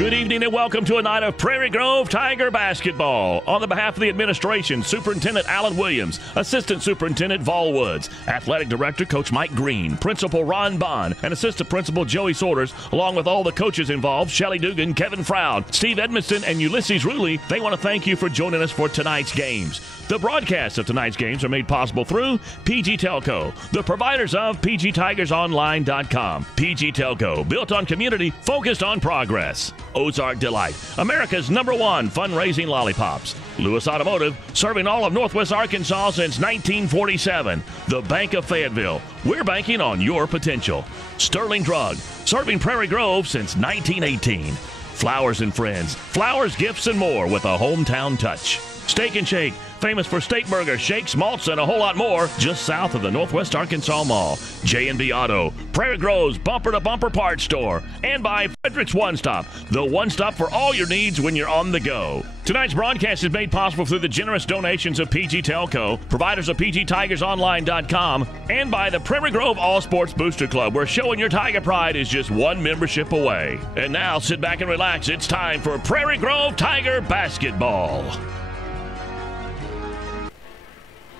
Good evening and welcome to a night of Prairie Grove Tiger basketball. On the behalf of the administration, Superintendent Alan Williams, Assistant Superintendent Vol Woods, Athletic Director Coach Mike Green, Principal Ron Bond, and Assistant Principal Joey Sorters, along with all the coaches involved, Shelly Dugan, Kevin Froud, Steve Edmonston, and Ulysses Ruley, they want to thank you for joining us for tonight's games. The broadcasts of tonight's games are made possible through PG Telco, the providers of PGTigersOnline.com. PG Telco, built on community, focused on progress. Ozark Delight, America's #1 fundraising lollipops. Lewis Automotive, serving all of Northwest Arkansas since 1947. The Bank of Fayetteville, we're banking on your potential. Sterling Drug, serving Prairie Grove since 1918. Flowers and Friends, flowers, gifts, and more with a hometown touch. Steak and Shake, famous for steak burgers, shakes, malts, and a whole lot more, just south of the Northwest Arkansas Mall. J&B Auto, Prairie Grove's bumper-to-bumper parts store. And by Frederick's One Stop, the one stop for all your needs when you're on the go. Tonight's broadcast is made possible through the generous donations of PG Telco, providers of PGTigersOnline.com, and by the Prairie Grove All Sports Booster Club, where showing your Tiger pride is just one membership away. And now, sit back and relax. It's time for Prairie Grove Tiger basketball.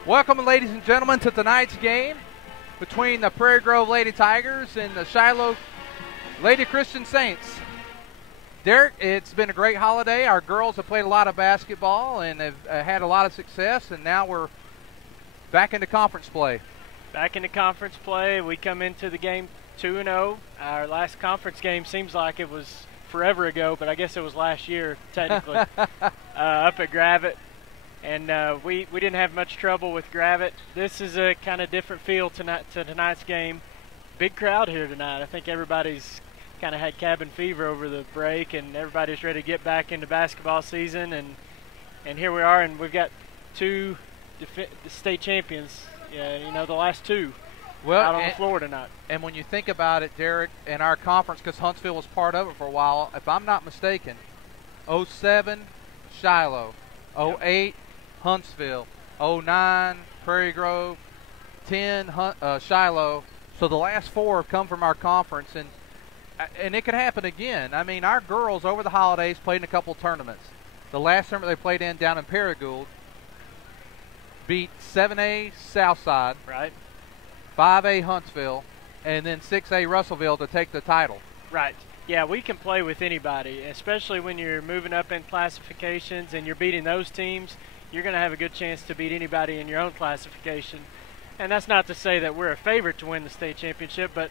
Welcome, ladies and gentlemen, to tonight's game between the Prairie Grove Lady Tigers and the Shiloh Lady Christian Saints. Derek, it's been a great holiday. Our girls have played a lot of basketball and have had a lot of success, and now we're back into conference play. Back into conference play. We come into the game 2-0. Our last conference game seems like it was forever ago, but I guess it was last year, technically, up at Gravett. And we didn't have much trouble with Gravett. This is a kind of different feel to tonight's game. Big crowd here tonight. I think everybody's kind of had cabin fever over the break, and everybody's ready to get back into basketball season. And here we are, and we've got two state champions. You know, the last two out on the floor tonight. And when you think about it, Derek, in our conference, because Huntsville was part of it for a while, if I'm not mistaken, 07 Shiloh, 08 Huntsville, 09 Prairie Grove, 10 Shiloh. So the last four have come from our conference, and it could happen again. I mean, our girls over the holidays played in a couple tournaments. The last tournament they played in down in Paragould beat 7A Southside, right, 5A Huntsville, and then 6A Russellville to take the title. Right. Yeah, we can play with anybody, especially when you're moving up in classifications and you're beating those teams. You're going to have a good chance to beat anybody in your own classification. And that's not to say that we're a favorite to win the state championship, but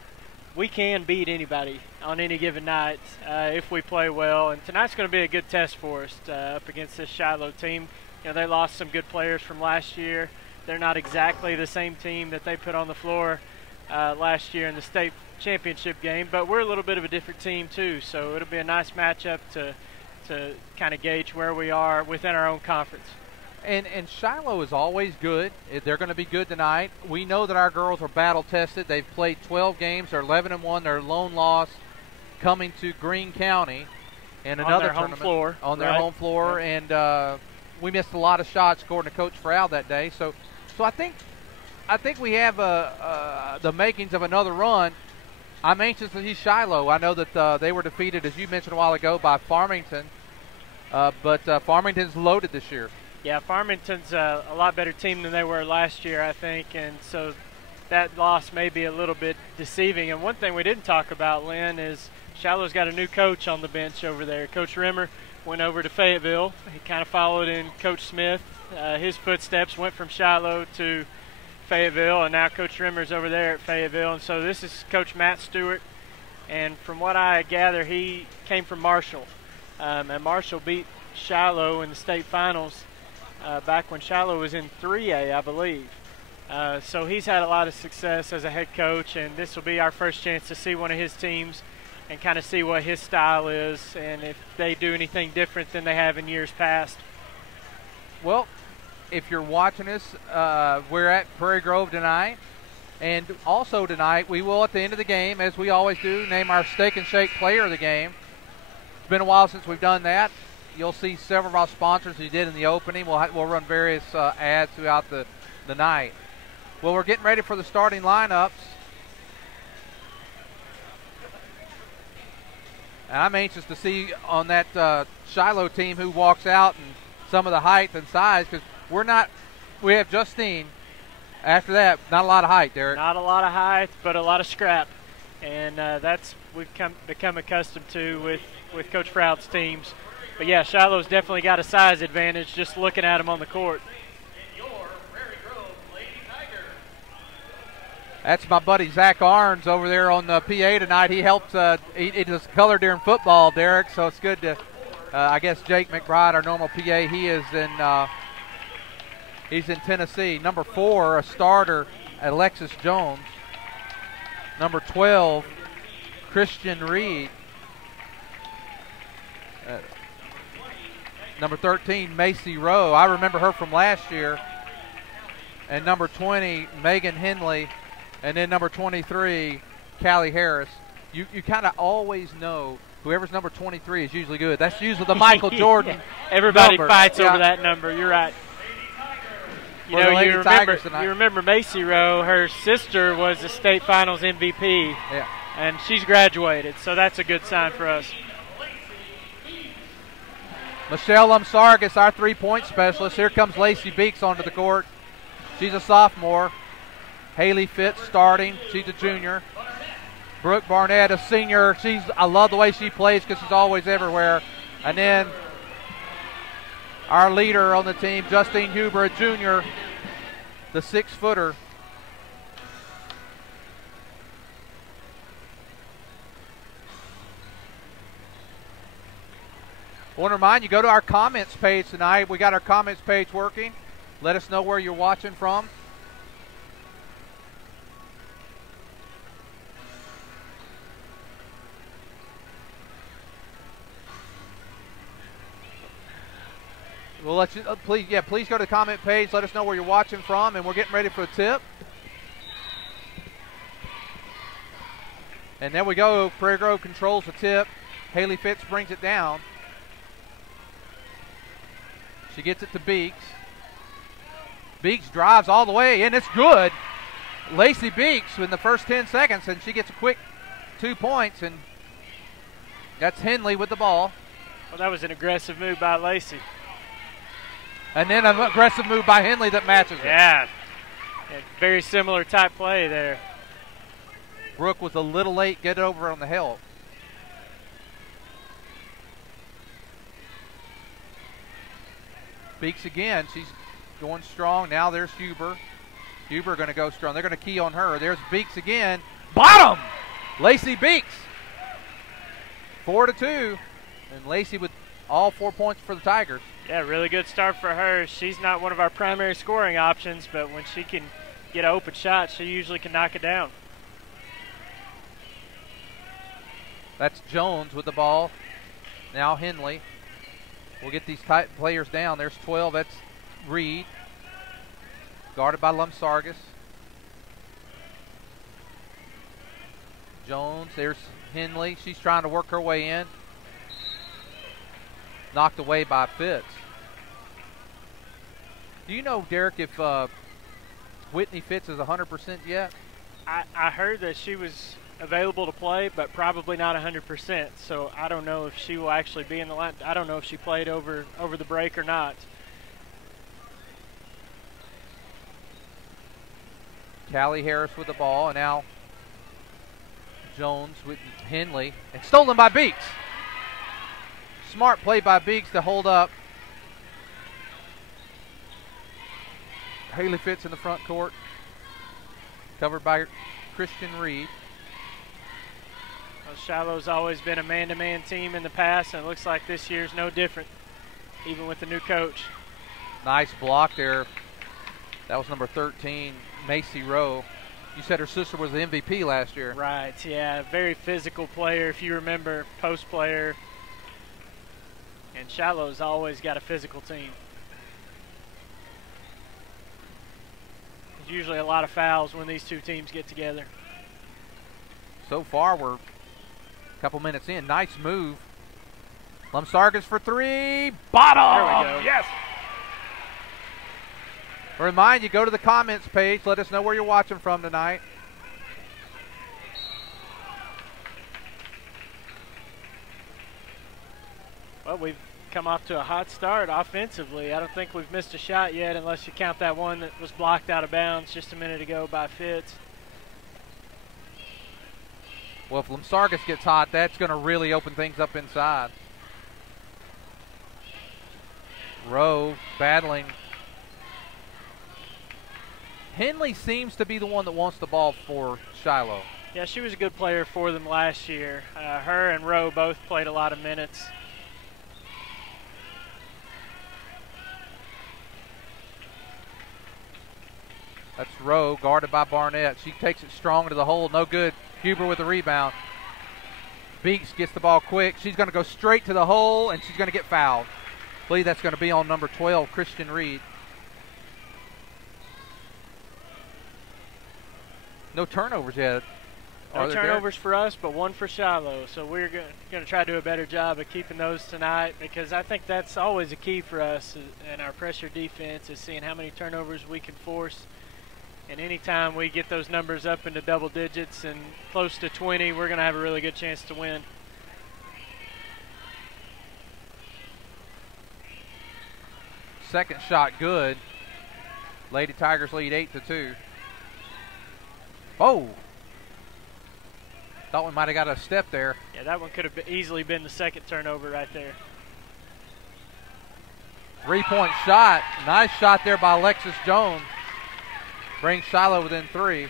we can beat anybody on any given night if we play well. And tonight's going to be a good test for us up against this Shiloh team. You know, they lost some good players from last year. They're not exactly the same team that they put on the floor last year in the state championship game, but we're a little bit of a different team too, so it'll be a nice matchup to kind of gauge where we are within our own conference. And Shiloh is always good. They're going to be good tonight. We know that our girls are battle tested. They've played 12 games. They're 11-1. Their lone loss coming to Greene County in another tournament on their home floor. Yep. And we missed a lot of shots according to Coach Froud that day. So I think we have the makings of another run. I'm anxious to see Shiloh. I know that they were defeated, as you mentioned a while ago, by Farmington, but Farmington's loaded this year. Yeah, Farmington's a lot better team than they were last year, I think, and so that loss may be a little bit deceiving. And one thing we didn't talk about, Lynn, is Shiloh's got a new coach on the bench over there. Coach Rimmer went over to Fayetteville. He kind of followed in Coach Smith. His footsteps went from Shiloh to Fayetteville, and now Coach Rimmer's over there at Fayetteville. And so this is Coach Matt Stewart, and from what I gather, he came from Marshall. And Marshall beat Shiloh in the state finals back when Shiloh was in 3A, I believe. So he's had a lot of success as a head coach, and this will be our first chance to see one of his teams and kind of see what his style is and if they do anything different than they have in years past. Well, if you're watching us, we're at Prairie Grove tonight. And also tonight, we will, at the end of the game, as we always do, name our Steak and Shake player of the game. It's been a while since we've done that. You'll see several of our sponsors who did in the opening. We'll run various ads throughout the night. Well, we're getting ready for the starting lineups. And I'm anxious to see on that Shiloh team who walks out and some of the height and size, because we have Justine. After that, not a lot of height, Derek. Not a lot of height, but a lot of scrap. And that's we've become accustomed to with Coach Proud's teams. But, yeah, Shiloh's definitely got a size advantage just looking at them on the court. That's my buddy Zach Arns over there on the PA tonight. He helped. He does color during football, Derek. So it's good to. I guess Jake McBride, our normal PA, he's in Tennessee. Number 4, a starter, Alexis Jones. Number 12, Christian Reed. Number 13, Macy Rowe. I remember her from last year. And number 20, Megan Henley. And then number 23, Callie Harris. You kind of always know whoever's number 23 is usually good. That's usually the Michael Jordan. Everybody number. fights over that number. You're right. You remember Macy Rowe, her sister was the state finals MVP, and she's graduated, so that's a good sign for us. Michelle Lumsargis, our three-point specialist. Here comes Lacey Beeks onto the court. She's a sophomore. Haley Fitz starting. She's a junior. Brooke Barnett, a senior. I love the way she plays because she's always everywhere. And then our leader on the team, Justine Huber, a junior, the 6-footer. I want to remind you, go to our comments page tonight. We got our comments page working. Let us know where you're watching from. We'll let you, please go to the comment page. Let us know where you're watching from, and we're getting ready for a tip. And there we go. Prairie Grove controls the tip. Haley Fitz brings it down. She gets it to Beeks. Beeks drives all the way, and it's good. Lacey Beeks in the first 10 seconds, and she gets a quick 2 points, and that's Henley with the ball. Well, that was an aggressive move by Lacey. And then an aggressive move by Henley that matches it. Yeah, very similar type play there. Brooke was a little late getting over on the help. Beeks again. She's going strong. Now there's Huber. Huber going to go strong. They're going to key on her. There's Beeks again. Bottom! Lacey Beeks. 4-2. And Lacey with all 4 points for the Tigers. Yeah, really good start for her. She's not one of our primary scoring options, but when she can get an open shot, she usually can knock it down. That's Jones with the ball. Now Henley. We'll get these tight players down. There's 12. That's Reed. Guarded by Lumsargis. Jones. There's Henley. She's trying to work her way in. Knocked away by Fitz. Do you know, Derek, if Whitney Fitz is 100% yet? I heard that she was available to play, but probably not 100%. So I don't know if she will actually be in the line. I don't know if she played over the break or not. Callie Harris with the ball, and now Jones with Henley, and stolen by Beeks. Smart play by Beeks to hold up. Haley Fitz in the front court, covered by Christian Reed. Well, Shiloh's always been a man-to-man team in the past, and it looks like this year's no different, even with the new coach. Nice block there. That was number 13, Macy Rowe. You said her sister was the MVP last year. Right, yeah, very physical player, if you remember, post player. And Shiloh's always got a physical team. There's usually a lot of fouls when these two teams get together. So far, we're a couple minutes in. Nice move. Lumsargis for three. Bottom! There we go. Yes! Remind you, go to the comments page. Let us know where you're watching from tonight. Well, we've come off to a hot start offensively. I don't think we've missed a shot yet unless you count that one that was blocked out of bounds just a minute ago by Fitz. Well, if Lamsargas gets hot, that's going to really open things up inside. Rowe battling. Henley seems to be the one that wants the ball for Shiloh. Yeah, she was a good player for them last year. Her and Rowe both played a lot of minutes. That's Rowe, guarded by Barnett. She takes it strong to the hole. No good. Huber with the rebound. Beeks gets the ball quick. She's going to go straight to the hole, and she's going to get fouled. I believe that's going to be on number 12, Christian Reed. No turnovers yet. No turnovers for us, but one for Shiloh. So we're going to try to do a better job of keeping those tonight, because I think that's always a key for us in our pressure defense, is seeing how many turnovers we can force. And anytime we get those numbers up into double digits and close to 20, we're going to have a really good chance to win. Second shot good. Lady Tigers lead 8-2. Oh! Thought we might have got a step there. Yeah, that one could have easily been the second turnover right there. 3-point shot. Nice shot there by Alexis Jones. Brings Shiloh within 3.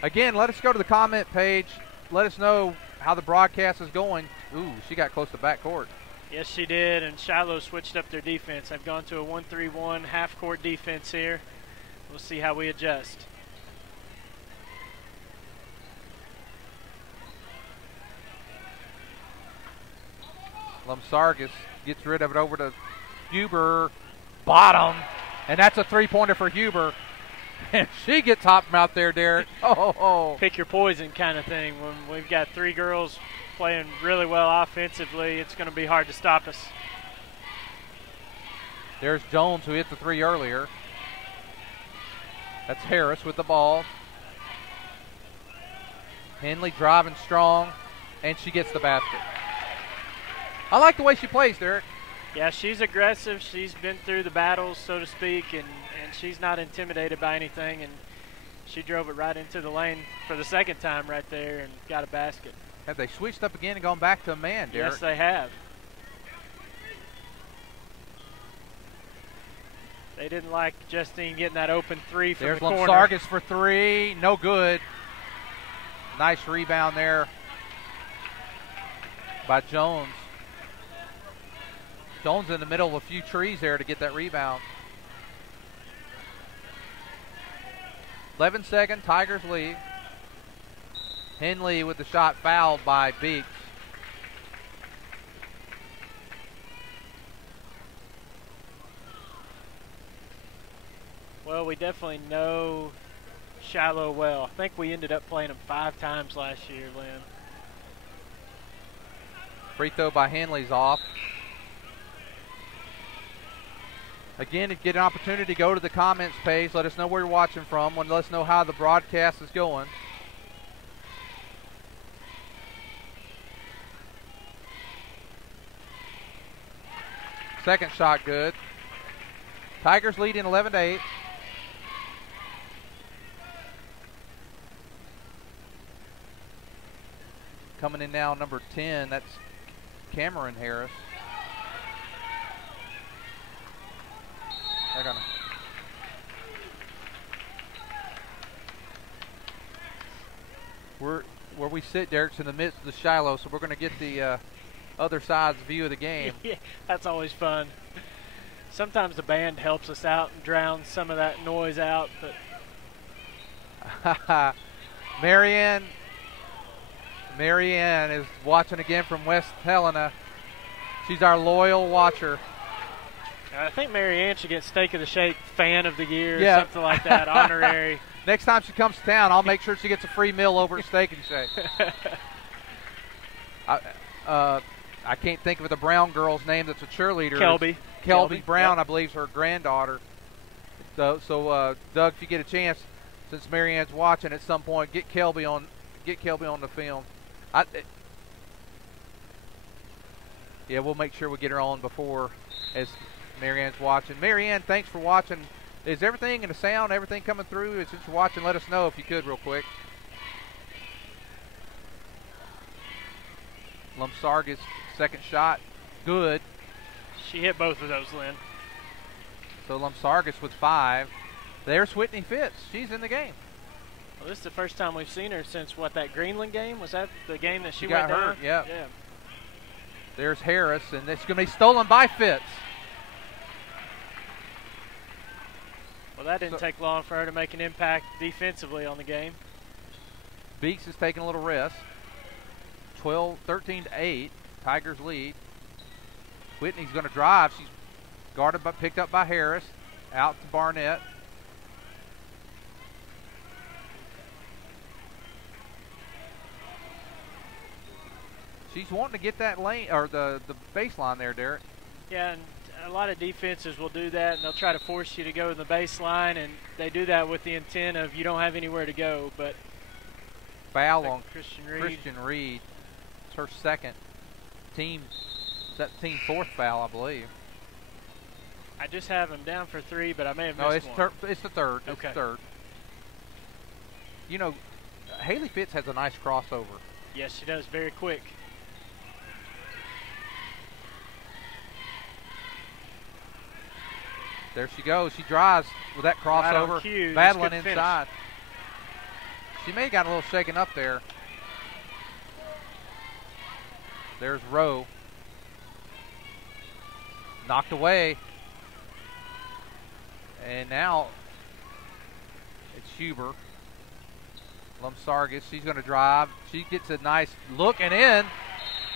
Again, let us go to the comment page. Let us know how the broadcast is going. Ooh, she got close to backcourt. Yes, she did, and Shiloh switched up their defense. They've gone to a 1-3-1 half-court defense here. We'll see how we adjust. Lamsargas gets rid of it over to Huber. Bottom. And that's a three-pointer for Huber. And she gets hot from out there, Derek. Oh. Pick your poison kind of thing. When we've got 3 girls playing really well offensively, it's going to be hard to stop us. There's Jones, who hit the 3 earlier. That's Harris with the ball. Henley driving strong, and she gets the basket. I like the way she plays, Derek. Yeah, she's aggressive. She's been through the battles, so to speak, and she's not intimidated by anything. And she drove it right into the lane for the second time right there and got a basket. Have they switched up again and gone back to a man, Derek? Yes, they have. They didn't like Justine getting that open 3 from the corner. There's Lamsargas for 3. No good. Nice rebound there by Jones. Jones in the middle of a few trees there to get that rebound. 11-second, Tigers lead. Henley with the shot fouled by Beeks. Well, we definitely know Shiloh well. I think we ended up playing them 5 times last year, Lynn. Free throw by Henley's off. Again, if you get an opportunity, go to the comments page. Let us know where you're watching from. Let us know how the broadcast is going. Second shot good. Tigers leading 11-8. Coming in now, number 10. That's Cameron Harris. They're gonna. Where we sit, Derek's in the midst of the Shiloh, so we're going to get the other side's view of the game. Yeah, that's always fun. Sometimes the band helps us out and drowns some of that noise out, but Marianne is watching again from West Helena. She's our loyal watcher. I think Marianne should get Steak of the Shake Fan of the Year or something like that, honorary. Next time she comes to town, I'll make sure she gets a free meal over at Steak and Shake. I can't think of the Brown girl's name that's a cheerleader. Kelby Brown, yep. I believe, is her granddaughter. So Doug, if you get a chance, since Marianne's watching at some point, get Kelby on the film. Yeah, we'll make sure we get her on before as Marianne's watching. Marianne, thanks for watching. Is everything in the sound, everything coming through? Since you're watching, let us know if you could real quick. Lumsargis, second shot, good. She hit both of those, Lynn. So Lumsargis with 5. There's Whitney Fitz. She's in the game. Well, this is the first time we've seen her since, what, that Greenland game? Was that the game that she got went hurt? down? Yeah. Yeah. There's Harris, and it's going to be stolen by Fitz. Well, that didn't take long for her to make an impact defensively on the game. Beeks is taking a little rest. 13-8. Tigers lead. Whitney's going to drive. She's guarded but picked up by Harris. Out to Barnett. She's wanting to get that lane or the baseline there, Derek. Yeah, and a lot of defenses will do that, and they'll try to force you to go in the baseline, and they do that with the intent of you don't have anywhere to go. But foul on Christian Reed. It's her second team. Is that team 4th foul, I believe? I just have him down for 3, but I may have missed one. No, it's the third. Okay. It's the third. You know, Haley Fitz has a nice crossover. Yes, she does. Very quick. There she goes. She drives with that crossover, right cue. battling inside. She may have gotten a little shaken up there. There's Rowe. Knocked away. And now it's Huber. Lumsargis, she's going to drive. She gets a nice look and in.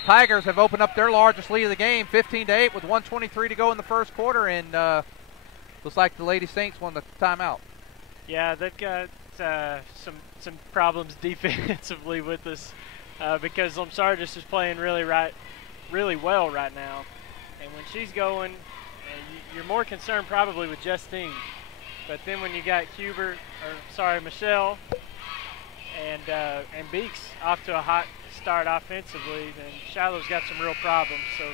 Tigers have opened up their largest lead of the game, 15-8 with 1:23 to go in the first quarter, and looks like the Lady Saints won the timeout. Yeah, they've got some problems defensively with us because Lumsargis is playing really well right now, and when she's going, you're more concerned probably with Justine, but then when you got Michelle and Beeks off to a hot start offensively, then Shiloh's got some real problems. So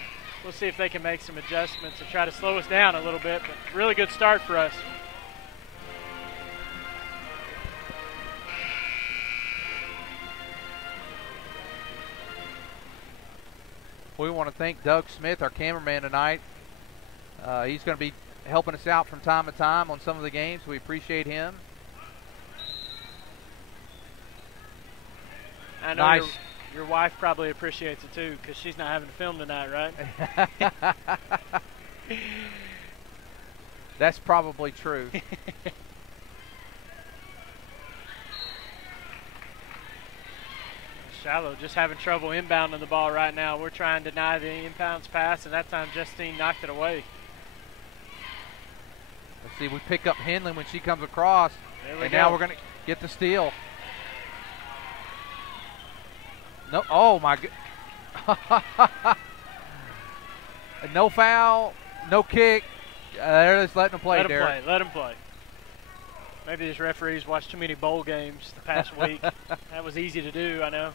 we'll see if they can make some adjustments and try to slow us down a little bit. But really good start for us. We want to thank Doug Smith, our cameraman tonight. He's going to be helping us out from time to time on some of the games. We appreciate him. I know your wife probably appreciates it too, because she's not having to film tonight, right? That's probably true. Shiloh just having trouble inbounding the ball right now. We're trying to deny the inbounds pass, and that time Justine knocked it away. Let's see, we pick up Henley when she comes across, and now we're going to get the steal. No, oh my God. No foul, no kick. They're just letting them play, Derek. Let them play. Maybe these referees watched too many bowl games the past week. That was easy to do, I know.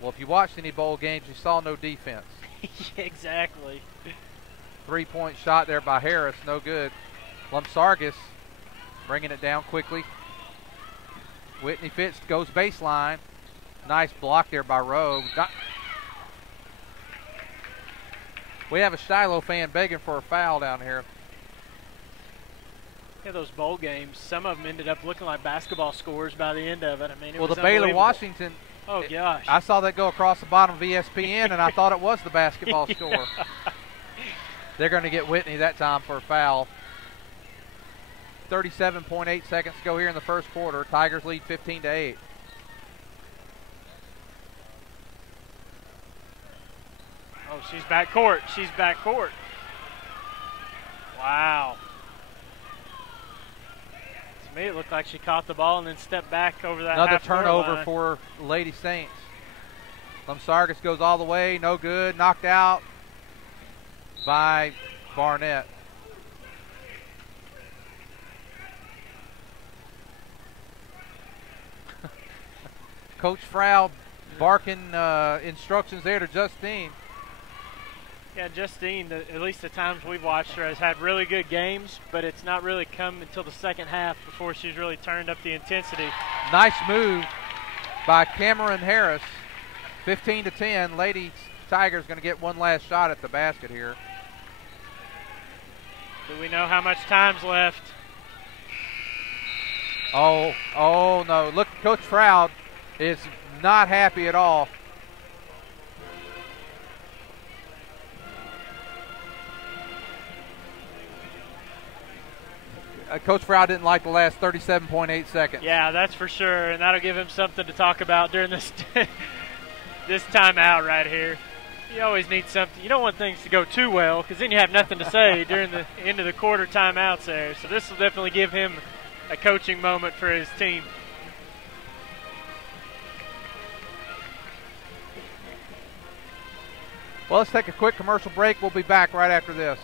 Well, if you watched any bowl games, you saw no defense. Exactly. 3-point shot there by Harris, no good. Lumsargis bringing it down quickly. Whitney Fitz goes baseline. Nice block there by Rowe. We have a Shiloh fan begging for a foul down here. Yeah, those bowl games, some of them ended up looking like basketball scores by the end of it. I mean, it was the Baylor Washington. Oh, gosh. I saw that go across the bottom of ESPN, and I thought it was the basketball score. They're going to get Whitney that time for a foul. 37.8 seconds to go here in the first quarter. Tigers lead 15-8. Oh, she's backcourt. She's backcourt. Wow. To me, it looked like she caught the ball and then stepped back over that Another half-court turnover line. for Lady Saints. Lumsargis goes all the way, no good. Knocked out by Barnett. Coach Frau barking instructions there to Justine. Yeah, Justine, at least the times we've watched her, has had really good games, but it's not really come until the second half before she's really turned up the intensity. Nice move by Cameron Harris. 15-10. Lady Tigers going to get one last shot at the basket here. Do we know how much time's left? Oh no. Look, Coach Froud is not happy at all. Coach Froud didn't like the last 37.8 seconds. Yeah, that's for sure, and that'll give him something to talk about during this this timeout right here. You always need something. You don't want things to go too well because then you have nothing to say during the end of the quarter timeouts there. So this will definitely give him a coaching moment for his team. Well, let's take a quick commercial break. We'll be back right after this.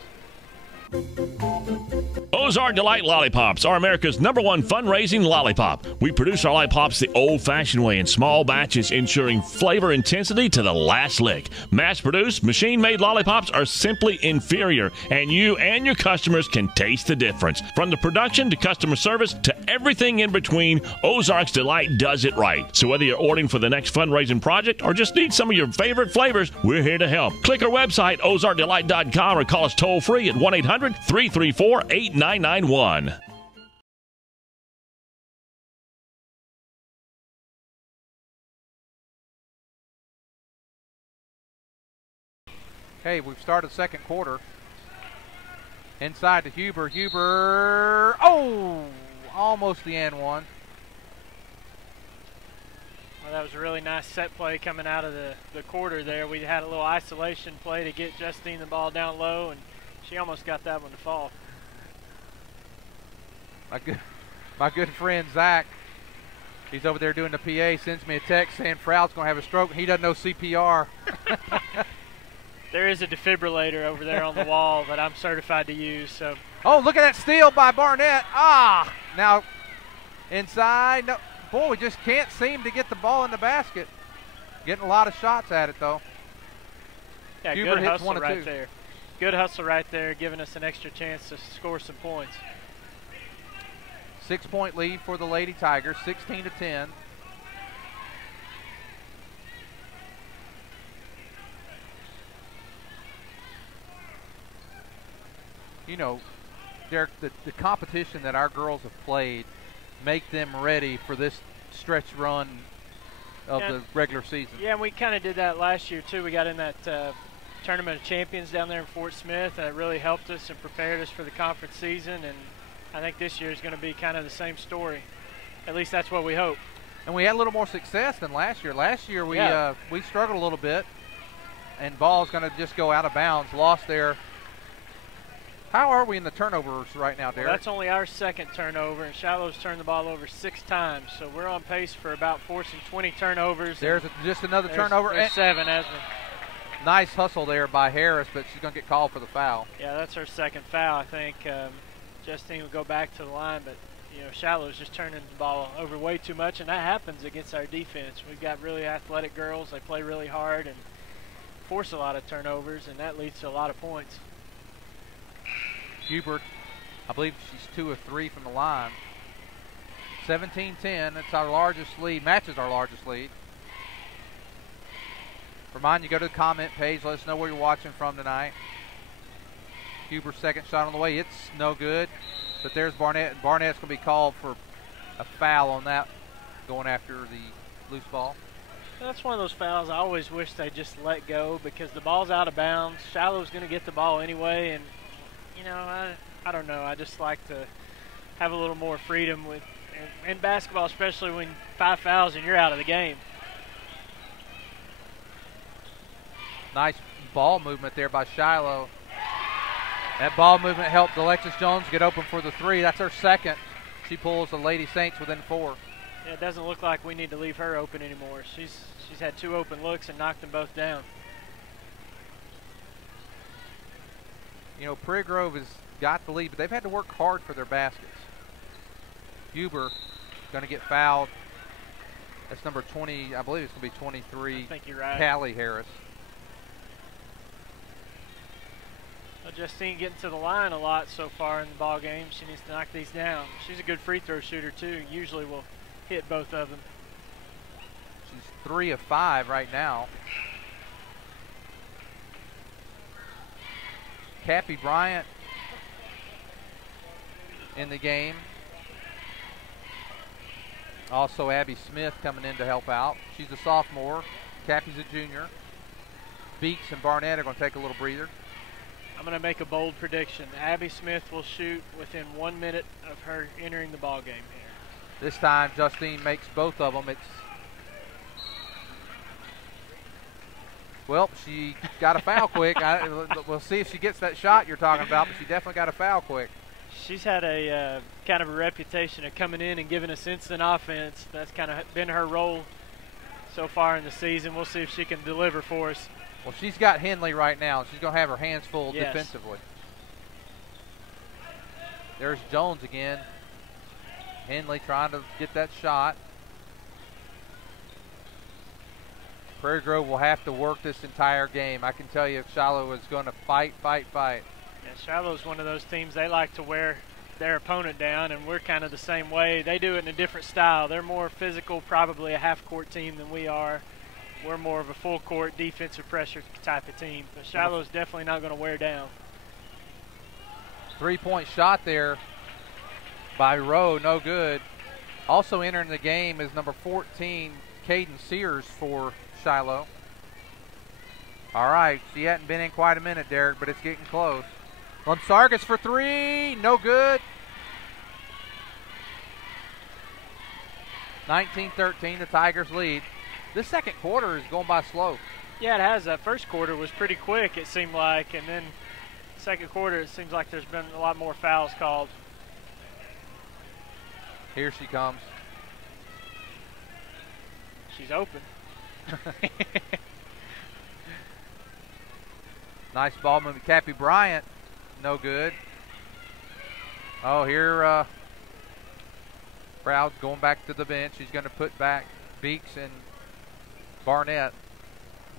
Ozark Delight Lollipops are America's #1 fundraising lollipop. We produce our lollipops the old-fashioned way in small batches, ensuring flavor intensity to the last lick. Mass-produced, machine-made lollipops are simply inferior, and you and your customers can taste the difference. From the production to customer service to everything in between, Ozark's Delight does it right. So whether you're ordering for the next fundraising project or just need some of your favorite flavors, we're here to help. Click our website, ozarkdelight.com, or call us toll-free at 1-800-334-8991. Okay, we've started second quarter. Inside to Huber. Huber, oh, almost the and one. Well, that was a really nice set play coming out of the quarter there. We had a little isolation play to get Justine the ball down low, and she almost got that one to fall. My good friend Zach, he's over there doing the PA, sends me a text saying Froud's going to have a stroke and he doesn't know CPR. There is a defibrillator over there on the wall that I'm certified to use. So. Oh, look at that steal by Barnett. Now inside. No, boy, we just can't seem to get the ball in the basket. Getting a lot of shots at it, though. Yeah, Huber good hits hustle 1 of 2. right there. Good hustle right there, giving us an extra chance to score some points. 6-point lead for the Lady Tigers, 16-10. You know, Derek, the competition that our girls have played make them ready for this stretch run of the regular season. Yeah, and we kind of did that last year, too. We got in that Tournament of Champions down there in Fort Smith, and it really helped us and prepared us for the conference season, and I think this year is going to be kind of the same story. At least that's what we hope. And we had a little more success than last year. Last year we struggled a little bit, and ball's going to just go out of bounds. Lost there. How are we in the turnovers right now, Derek? Well, that's only our second turnover, and Shiloh's turned the ball over 6 times, so we're on pace for about forcing 20 turnovers. There's just another turnover. There's 7, Esmond. Nice hustle there by Harris, but she's going to get called for the foul. Yeah, that's her second foul. I think Justine will go back to the line, but Shiloh's just turning the ball over way too much, and that happens against our defense. We've got really athletic girls. They play really hard and force a lot of turnovers, and that leads to a lot of points. Hubert, I believe she's 2 of 3 from the line. 17-10, that's our largest lead, matches our largest lead. Remind you, go to the comment page, let us know where you're watching from tonight. Hubert's second shot on the way, it's no good. But there's Barnett, and Barnett's going to be called for a foul on that, going after the loose ball. That's one of those fouls I always wish they just let go, because the ball's out of bounds. Shiloh's going to get the ball anyway, and I don't know. I just like to have a little more freedom with in basketball, especially when 5 fouls and you're out of the game. Nice ball movement there by Shiloh. That ball movement helped Alexis Jones get open for the 3. That's her second. She pulls the Lady Saints within 4. Yeah, it doesn't look like we need to leave her open anymore. She's had 2 open looks and knocked them both down. Prairie Grove has got the lead, but they've had to work hard for their baskets. Huber going to get fouled That's number 20. I believe it's going to be 23. I think you're right. Callie Harris. Well, Justine getting to the line a lot so far in the ball game. She needs to knock these down. She's a good free throw shooter too. Usually will hit both of them. She's 3 of 5 right now. Cappy Bryant in the game. Also Abby Smith coming in to help out. She's a sophomore. Cappy's a junior. Beeks and Barnett are going to take a little breather. I'm going to make a bold prediction. Abby Smith will shoot within 1 minute of her entering the ball game here. This time Justine makes both of them. Well, she got a foul quick. We'll see if she gets that shot you're talking about, but she definitely got a foul quick. She's had a kind of a reputation of coming in and giving us instant offense. That's kind of been her role so far in the season. We'll see if she can deliver for us. Well, she's got Henley right now. She's going to have her hands full defensively. There's Jones again. Henley trying to get that shot. Prairie Grove will have to work this entire game. I can tell you Shiloh is going to fight. Yeah, Shiloh's one of those teams, they like to wear their opponent down, and we're kind of the same way. They do it in a different style. They're more physical, probably a half-court team than we are. We're more of a full-court defensive pressure type of team. But Shiloh's definitely not going to wear down. 3-point shot there by Rowe, no good. Also entering the game is number 14, Caden Sears for Shiloh. All right, she hadn't been in quite a minute, Derek, but it's getting close. Lumsargis for 3, no good. 19-13, the Tigers lead. This second quarter is going by slow. Yeah, it has. That first quarter was pretty quick, it seemed like, and then second quarter, it seems like there's been a lot more fouls called. Here she comes. She's open. Nice ball movement. Cappy Bryant, no good. Oh, here Proud's going back to the bench. He's going to put back Beeks and Barnett.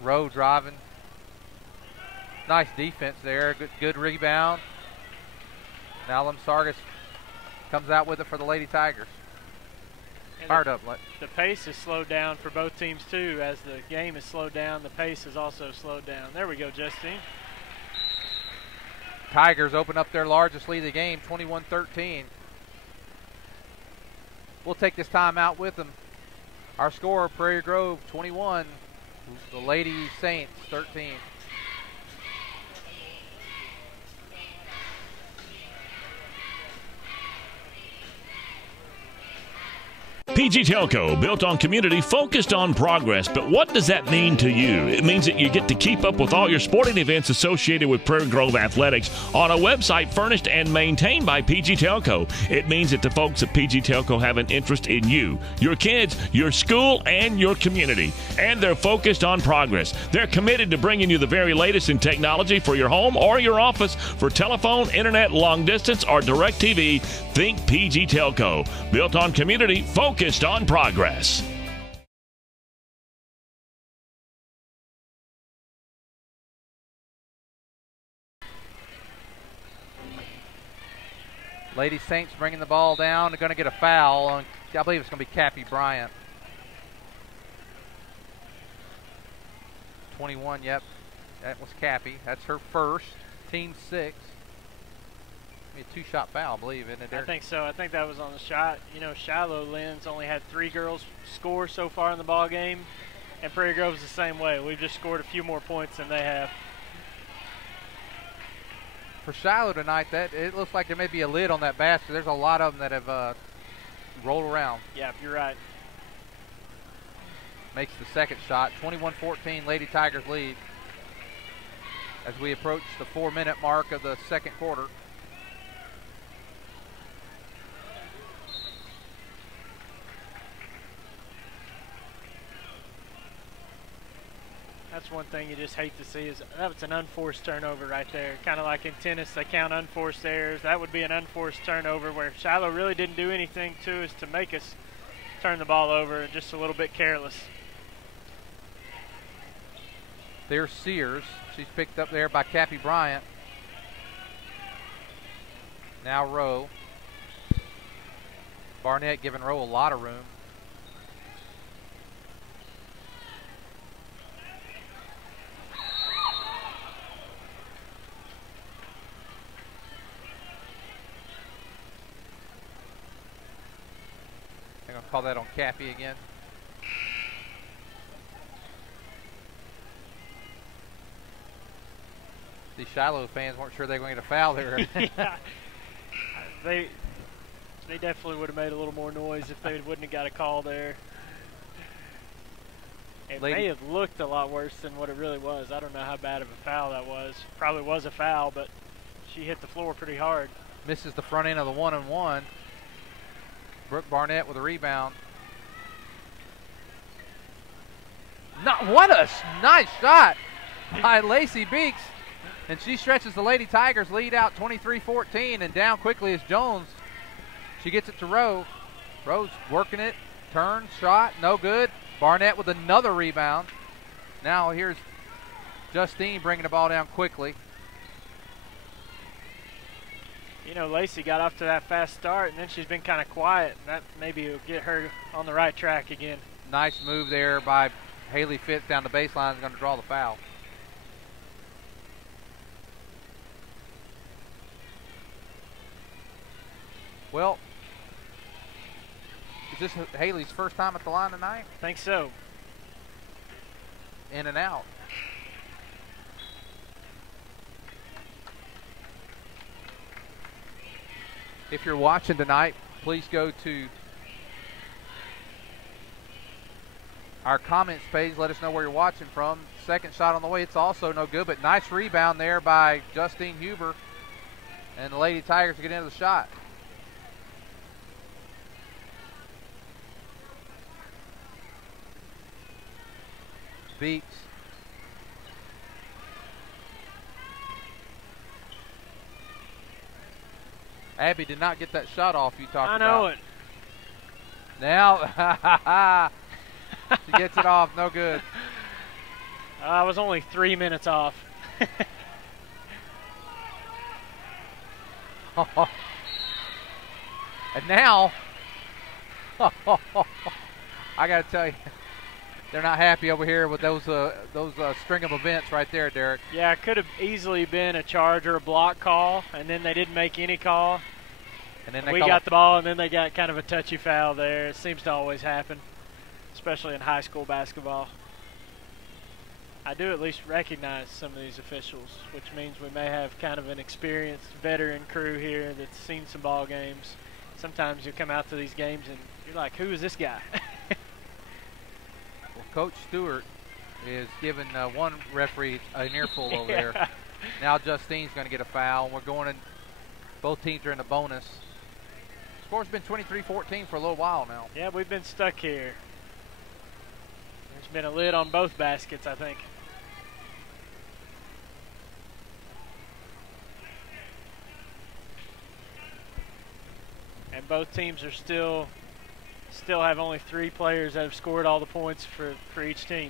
Rowe driving. Nice defense there. Good rebound. Now Lumsargis comes out with it for the Lady Tigers. Fired up. The pace is slowed down for both teams too. As the game is slowed down, the pace is also slowed down. There we go, Justine. Tigers open up their largest lead of the game, 21-13. We'll take this time out with them. Our score, Prairie Grove 21, the Lady Saints 13. PG Telco, built on community, focused on progress. But what does that mean to you? It means that you get to keep up with all your sporting events associated with Prairie Grove Athletics on a website furnished and maintained by PG Telco. It means that the folks at PG Telco have an interest in you, your kids, your school, and your community. And they're focused on progress. They're committed to bringing you the very latest in technology for your home or your office. For telephone, internet, long distance, or direct TV, think PG Telco. Built on community, focused on progress. Lady Saints bringing the ball down. They're going to get a foul on, I believe it's going to be Cappy Bryant. 21, yep. That was Cappy. That's her first. Team 6. A 2-shot foul, I believe, isn't it, Derek? I think so. I think that was on the shot. You know, Shiloh Lynn's only had 3 girls score so far in the ball game, and Prairie Grove's the same way. We've just scored a few more points than they have. For Shiloh tonight, it looks like there may be a lid on that basket. There's a lot of them that have rolled around. Yeah, you're right. Makes the second shot. 21-14, Lady Tigers lead as we approach the 4-minute mark of the second quarter. That's one thing you just hate to see is that's an unforced turnover right there. Kind of like in tennis, they count unforced errors. That would be an unforced turnover where Shiloh really didn't do anything to us to make us turned the ball over just a little bit careless. There's Sears. She's picked up there by Cappy Bryant. Now Rowe. Barnett giving Rowe a lot of room. They're going to call that on Cappy again. The Shiloh fans weren't sure they were going to get a foul there. Yeah. They definitely would have made a little more noise if they wouldn't have got a call there. It may have looked a lot worse than what it really was. I don't know how bad of a foul that was. Probably was a foul, but she hit the floor pretty hard. Misses the front end of the 1-and-1. Brooke Barnett with a rebound. What a nice shot by Lacey Beeks. And she stretches the Lady Tigers lead out 23-14, and down quickly is Jones. She gets it to Rowe. Rowe's working it. Turn, shot, no good. Barnett with another rebound. Now here's Justine bringing the ball down quickly. You know, Lacey got off to that fast start, and then she's been kind of quiet, and that maybe will get her on the right track again. Nice move there by Haley Fitz down the baseline. Is going to draw the foul. Well, is this Haley's first time at the line tonight? I think so. In and out. If you're watching tonight, please go to our comments page. Let us know where you're watching from. Second shot on the way. It's also no good, but nice rebound there by Justine Huber. And the Lady Tigers get into the shot. Beats. Abby did not get that shot off you talked about. I know it. Now, she gets it off. No good. I was only 3 minutes off. And now, I got to tell you, they're not happy over here with those string of events right there, Derek. Yeah, it could have easily been a charge or a block call, and then they didn't make any call. And then we got the ball, and then they got kind of a touchy foul there. It seems to always happen, especially in high school basketball. I do at least recognize some of these officials, which means we may have kind of an experienced veteran crew here that's seen some ball games. Sometimes you come out to these games and you're like, who is this guy? Well, Coach Stewart is giving one referee an earful over there. Now Justine's going to get a foul. We're going in. Both teams are in the bonus. Score's been 23-14 for a little while now. Yeah, we've been stuck here. There's been a lid on both baskets, I think. And both teams are still have only 3 players that have scored all the points for each team.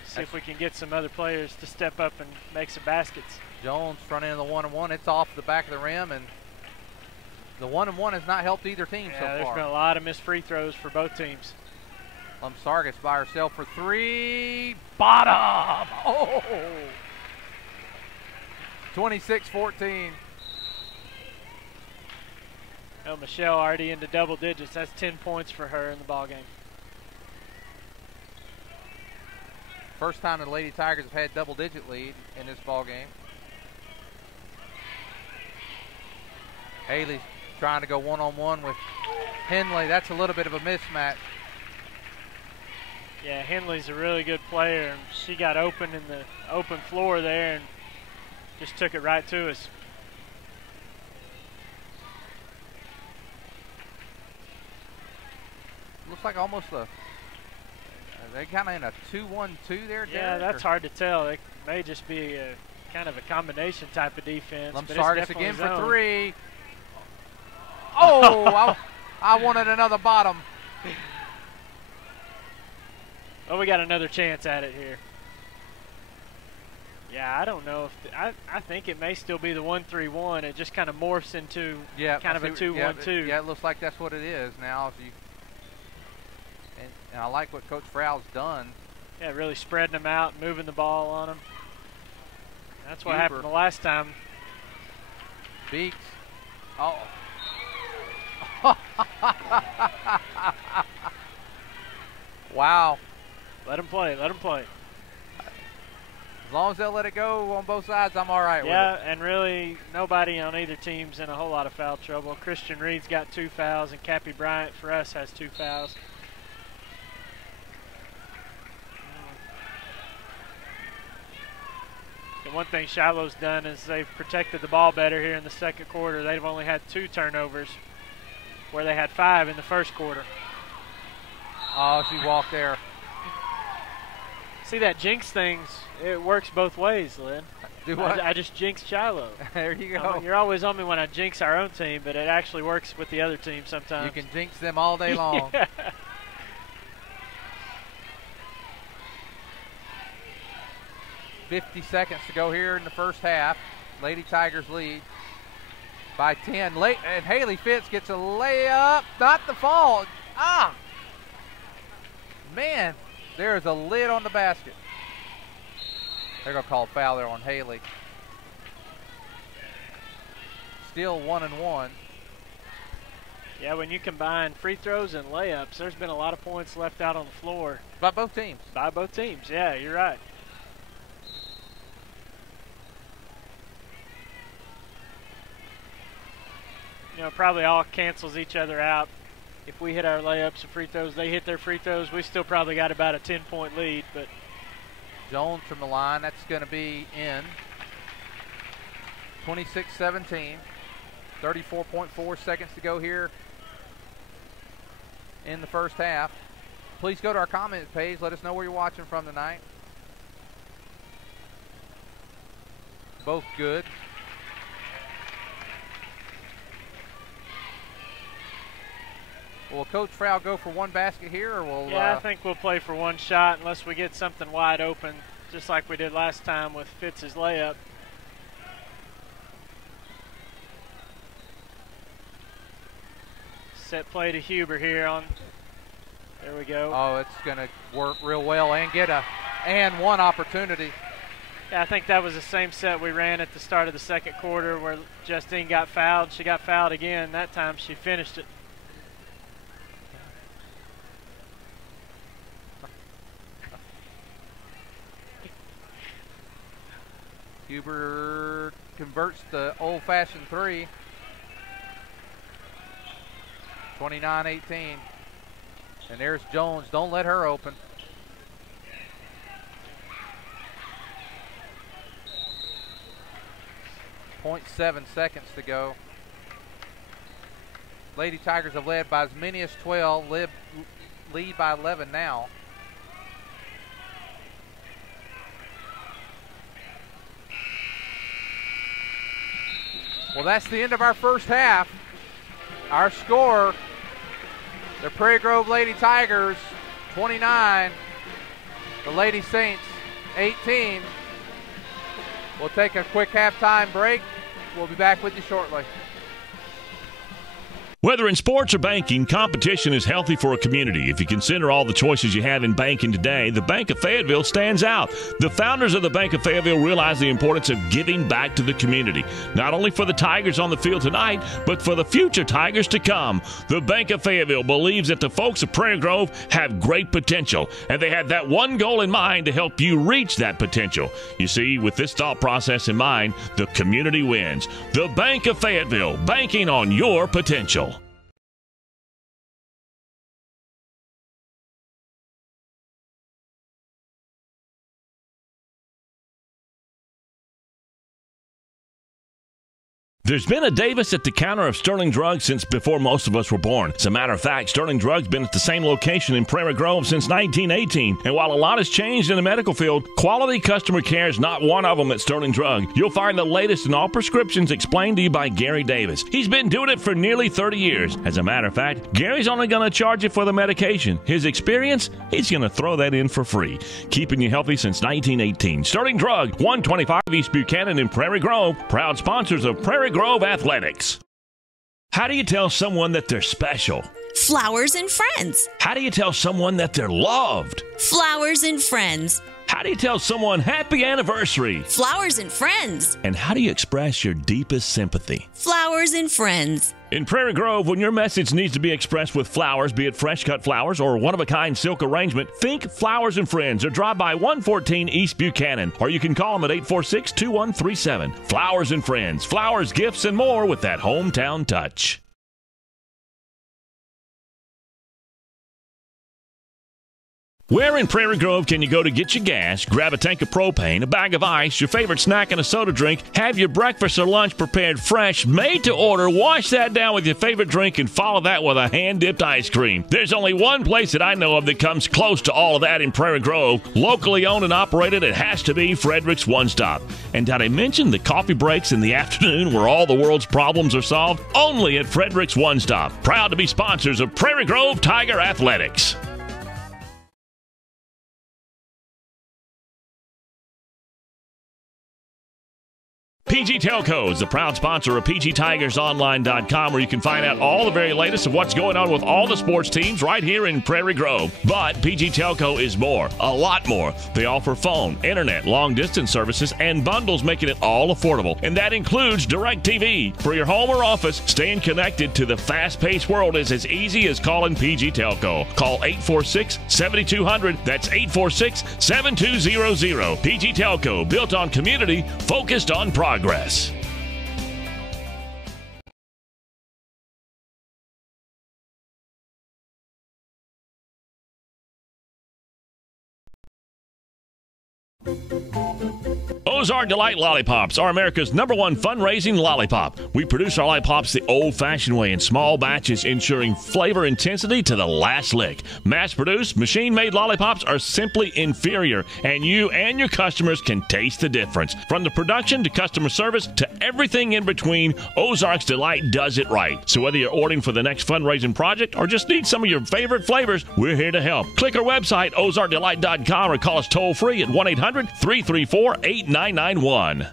Let's see if we can get some other players to step up and make some baskets. Jones front end of the 1-and-1. It's off the back of the rim, and the 1-and-1 has not helped either team so far. There's been a lot of missed free throws for both teams. Sargis by herself for 3. Bottom! Oh! 26-14. Oh, Michelle already into double digits. That's 10 points for her in the ballgame. First time the Lady Tigers have had double-digit lead in this ballgame. Haley's trying to go one-on-one with Henley. That's a little bit of a mismatch. Yeah, Henley's a really good player, and she got open in the open floor there and just took it right to us. Looks like almost they kind of in a 2-1-2 there, Derek? Yeah, that's hard to tell. It may just be a kind of a combination type of defense. Sargis again zone. for 3. Oh, I wanted another bottom. Oh, we got another chance at it here. Yeah, I don't know if I think it may still be the 1-3-1. It just kind of morphs into kind of a 2-1-2. Yeah, it looks like that's what it is now. If you and I like what Coach Frow's done. Yeah, really spreading them out, moving the ball on them. That's what happened the last time. Beaks. Oh. Wow. Let them play. Let them play. As long as they'll let it go on both sides, I'm all right with it. Yeah, and really nobody on either team's in a whole lot of foul trouble. Christian Reed's got 2 fouls, and Cappy Bryant for us has 2 fouls. The one thing Shiloh's done is they've protected the ball better here in the second quarter. They've only had 2 turnovers where they had 5 in the first quarter. Oh, she walked there. See, that jinx things, it works both ways, Lynn. Do what? I just jinxed Shiloh. There you go. You're always on me when I jinx our own team, but it actually works with the other team sometimes. You can jinx them all day long. Yeah. 50 seconds to go here in the first half. Lady Tigers lead by 10. And Haley Fitz gets a layup. Not the fall. Ah! Man, there is a lid on the basket. They're going to call foul there on Haley. Still 1-1. Yeah, when you combine free throws and layups, there's been a lot of points left out on the floor. By both teams. By both teams, yeah, you're right. You know, probably all cancels each other out. If we hit our layups and free throws, they hit their free throws, we still probably got about a 10-point lead. But Jones from the line, that's going to be in. 26-17. 34.4 seconds to go here in the first half. Please go to our comment page. Let us know where you're watching from tonight. Both good. Will Coach Frau go for one basket here, or will? Yeah, I think we'll play for one shot unless we get something wide open, just like we did last time with Fitz's layup. Set play to Huber here on. There we go. Oh, it's going to work real well and get a one opportunity. Yeah, I think that was the same set we ran at the start of the second quarter where Justine got fouled. She got fouled again. That time she finished it. Huber converts the old-fashioned three. 29-18. And there's Jones. Don't let her open. .7 seconds to go. Lady Tigers have led by as many as 12. Lead by 11 now. Well, that's the end of our first half. Our score, the Prairie Grove Lady Tigers 29, the Lady Saints 18. We'll take a quick halftime break. We'll be back with you shortly. Whether in sports or banking, competition is healthy for a community. If you consider all the choices you have in banking today, the Bank of Fayetteville stands out. The founders of the Bank of Fayetteville realize the importance of giving back to the community, not only for the Tigers on the field tonight, but for the future Tigers to come. The Bank of Fayetteville believes that the folks of Prairie Grove have great potential, and they have that one goal in mind to help you reach that potential. You see, with this thought process in mind, the community wins. The Bank of Fayetteville, banking on your potential. There's been a Davis at the counter of Sterling Drugs since before most of us were born. As a matter of fact, Sterling Drugs been at the same location in Prairie Grove since 1918. And while a lot has changed in the medical field, quality customer care is not one of them at Sterling Drug. You'll find the latest in all prescriptions explained to you by Gary Davis. He's been doing it for nearly 30 years. As a matter of fact, Gary's only going to charge you for the medication. His experience, he's going to throw that in for free. Keeping you healthy since 1918. Sterling Drug, 125 East Buchanan in Prairie Grove. Proud sponsors of Prairie Grove Athletics. How do you tell someone that they're special? Flowers and friends. How do you tell someone that they're loved? Flowers and friends. How do you tell someone happy anniversary? Flowers and friends. And how do you express your deepest sympathy? Flowers and friends. In Prairie Grove, when your message needs to be expressed with flowers, be it fresh-cut flowers or one-of-a-kind silk arrangement, think Flowers and Friends or drop by 114 East Buchanan, or you can call them at 846-2137. Flowers and Friends, flowers, gifts, and more with that hometown touch. Where in Prairie Grove can you go to get your gas, grab a tank of propane, a bag of ice, your favorite snack, and a soda drink, have your breakfast or lunch prepared fresh, made to order, wash that down with your favorite drink, and follow that with a hand-dipped ice cream? There's only one place that I know of that comes close to all of that in Prairie Grove. Locally owned and operated, it has to be Frederick's One Stop. And did I mention the coffee breaks in the afternoon where all the world's problems are solved? Only at Frederick's One Stop. Proud to be sponsors of Prairie Grove Tiger Athletics. PG Telco is the proud sponsor of PGTigersOnline.com, where you can find out all the very latest of what's going on with all the sports teams right here in Prairie Grove. But PG Telco is more, a lot more. They offer phone, internet, long-distance services, and bundles, making it all affordable. And that includes DirecTV. For your home or office, staying connected to the fast-paced world is as easy as calling PG Telco. Call 846-7200. That's 846-7200. PG Telco, built on community, focused on progress. Ozark Delight Lollipops are America's #1 fundraising lollipop. We produce our lollipops the old-fashioned way in small batches, ensuring flavor intensity to the last lick. Mass-produced, machine-made lollipops are simply inferior, and you and your customers can taste the difference. From the production to customer service to everything in between, Ozark's Delight does it right. So whether you're ordering for the next fundraising project or just need some of your favorite flavors, we're here to help. Click our website, ozarkdelight.com, or call us toll-free at 1-800-334-8991.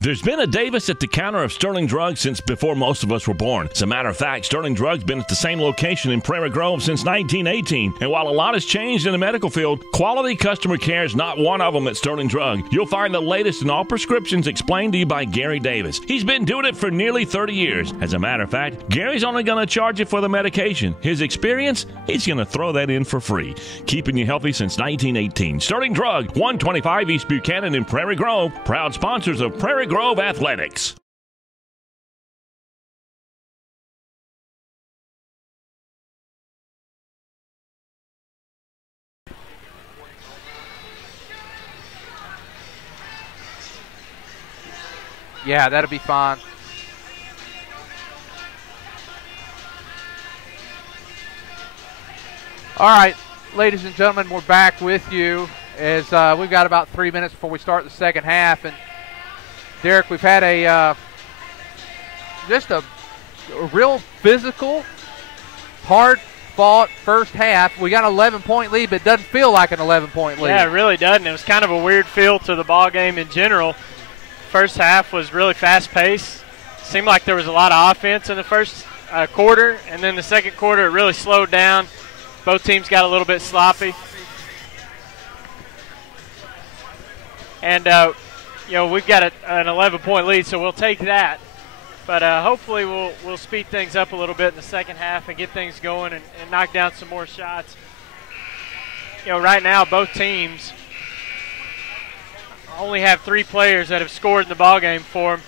There's been a Davis at the counter of Sterling Drugs since before most of us were born. As a matter of fact, Sterling Drugs been at the same location in Prairie Grove since 1918. And while a lot has changed in the medical field, quality customer care is not one of them at Sterling Drug. You'll find the latest in all prescriptions explained to you by Gary Davis. He's been doing it for nearly 30 years. As a matter of fact, Gary's only going to charge you for the medication. His experience, he's going to throw that in for free. Keeping you healthy since 1918. Sterling Drug, 125 East Buchanan in Prairie Grove. Proud sponsors of Prairie Grove Athletics. Yeah, that'll be fine. All right, ladies and gentlemen, we're back with you as we've got about 3 minutes before we start the second half. And Derek, we've had just a real physical, hard-fought first half. We got an 11-point lead, but it doesn't feel like an 11-point lead. Yeah, it really doesn't. It was kind of a weird feel to the ball game in general. First half was really fast-paced. Seemed like there was a lot of offense in the first quarter, and then the second quarter it really slowed down. Both teams got a little bit sloppy. And we've got an 11-point lead, so we'll take that. But hopefully we'll speed things up a little bit in the second half and get things going and knock down some more shots. Right now both teams only have 3 players that have scored in the ballgame for them.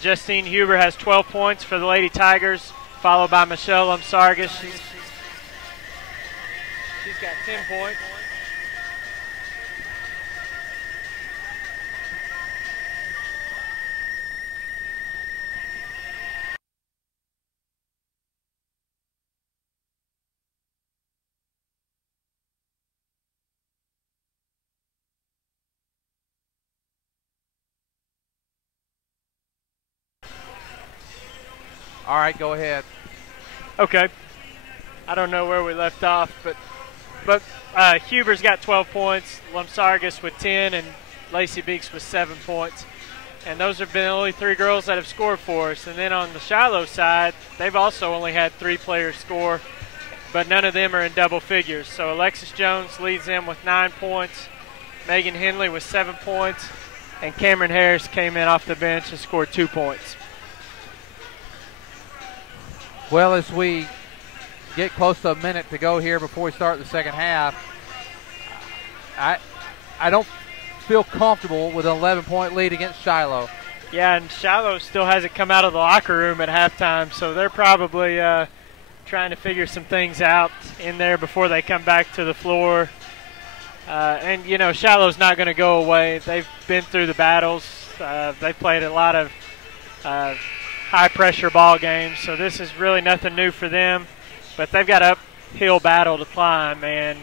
Justine Huber has 12 points for the Lady Tigers. followed by Michelle Lumsargas. She's got 10 points. All right, go ahead. Okay. I don't know where we left off, but Huber's got 12 points, Lumsargas with 10, and Lacey Beeks with 7 points. And those have been the only 3 girls that have scored for us. And then on the Shiloh side, they've also only had 3 players score, but none of them are in double figures. So Alexis Jones leads them with 9 points, Megan Henley with 7 points, and Cameron Harris came in off the bench and scored 2 points. Well, as we get close to a minute to go here before we start the second half, I don't feel comfortable with an 11-point lead against Shiloh. Yeah, and Shiloh still hasn't come out of the locker room at halftime, so they're probably trying to figure some things out in there before they come back to the floor. And, you know, Shiloh's not going to go away. They've been through the battles. They've played a lot of high-pressure ball games, so this is really nothing new for them. But they've got an uphill battle to climb, and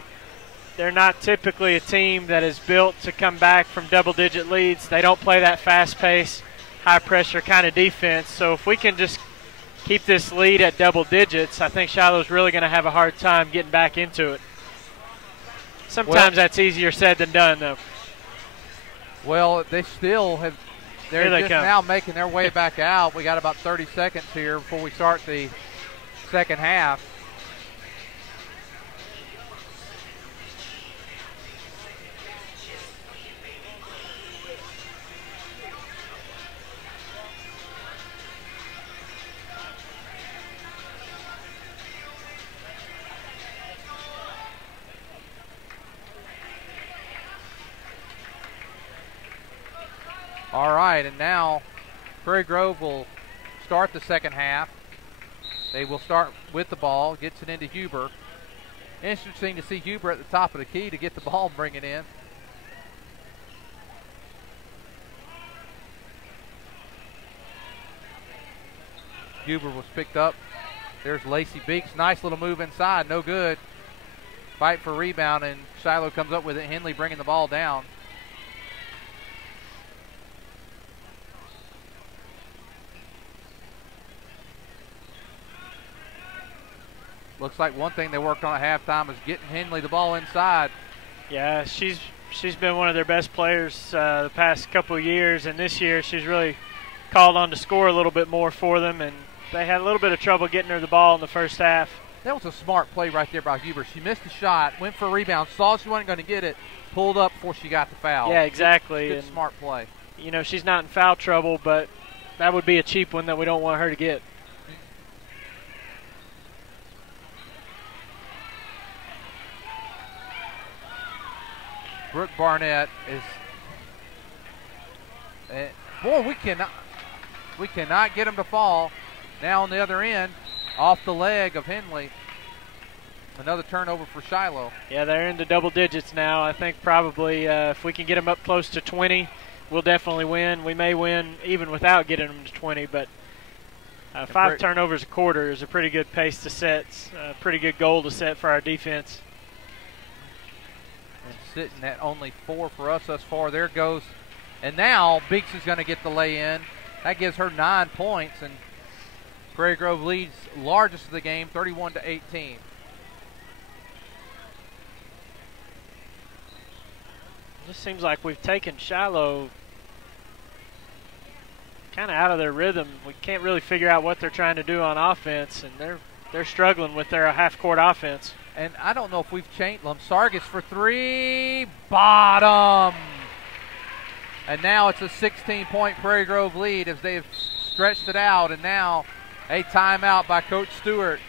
they're not typically a team that is built to come back from double-digit leads. They don't play that fast-paced, high-pressure kind of defense. So if we can just keep this lead at double digits, I think Shiloh's really going to have a hard time getting back into it. Sometimes that's easier said than done, though. Well, they still have – they're just now making their way back out. We got about 30 seconds here before we start the second half. All right, and now Prairie Grove will start the second half. They will start with the ball, gets it into Huber. Interesting to see Huber at the top of the key to get the ball and bring it in. Huber was picked up. There's Lacey Beeks. Nice little move inside, no good. Fight for rebound, and Shiloh comes up with it. Henley bringing the ball down. Looks like one thing they worked on at halftime is getting Henley the ball inside. Yeah, she's been one of their best players the past couple of years, and this year she's really called on to score a little bit more for them, and they had a little bit of trouble getting her the ball in the first half. That was a smart play right there by Huber. She missed the shot, went for a rebound, saw she wasn't going to get it, pulled up before she got the foul. Yeah, exactly. Good smart play. You know, she's not in foul trouble, but that would be a cheap one that we don't want her to get. Brooke Barnett is boy, we cannot get him to fall. Now on the other end, off the leg of Henley. Another turnover for Shiloh. Yeah, they're into double digits now. I think probably if we can get them up close to 20, we'll definitely win. We may win even without getting them to 20, but 5 turnovers a quarter is a pretty good pace to set, a pretty good goal to set for our defense. And sitting at only 4 for us thus far. There goes. And now Beeks is going to get the lay-in. That gives her 9 points, and Prairie Grove leads largest of the game, 31-18. It just seems like we've taken Shiloh kind of out of their rhythm. We can't really figure out what they're trying to do on offense, and they're struggling with their half-court offense. And I don't know if we've changed. Lumsargas for 3, bottom. And now it's a 16-point Prairie Grove lead as they've stretched it out. And now a timeout by Coach Stewart.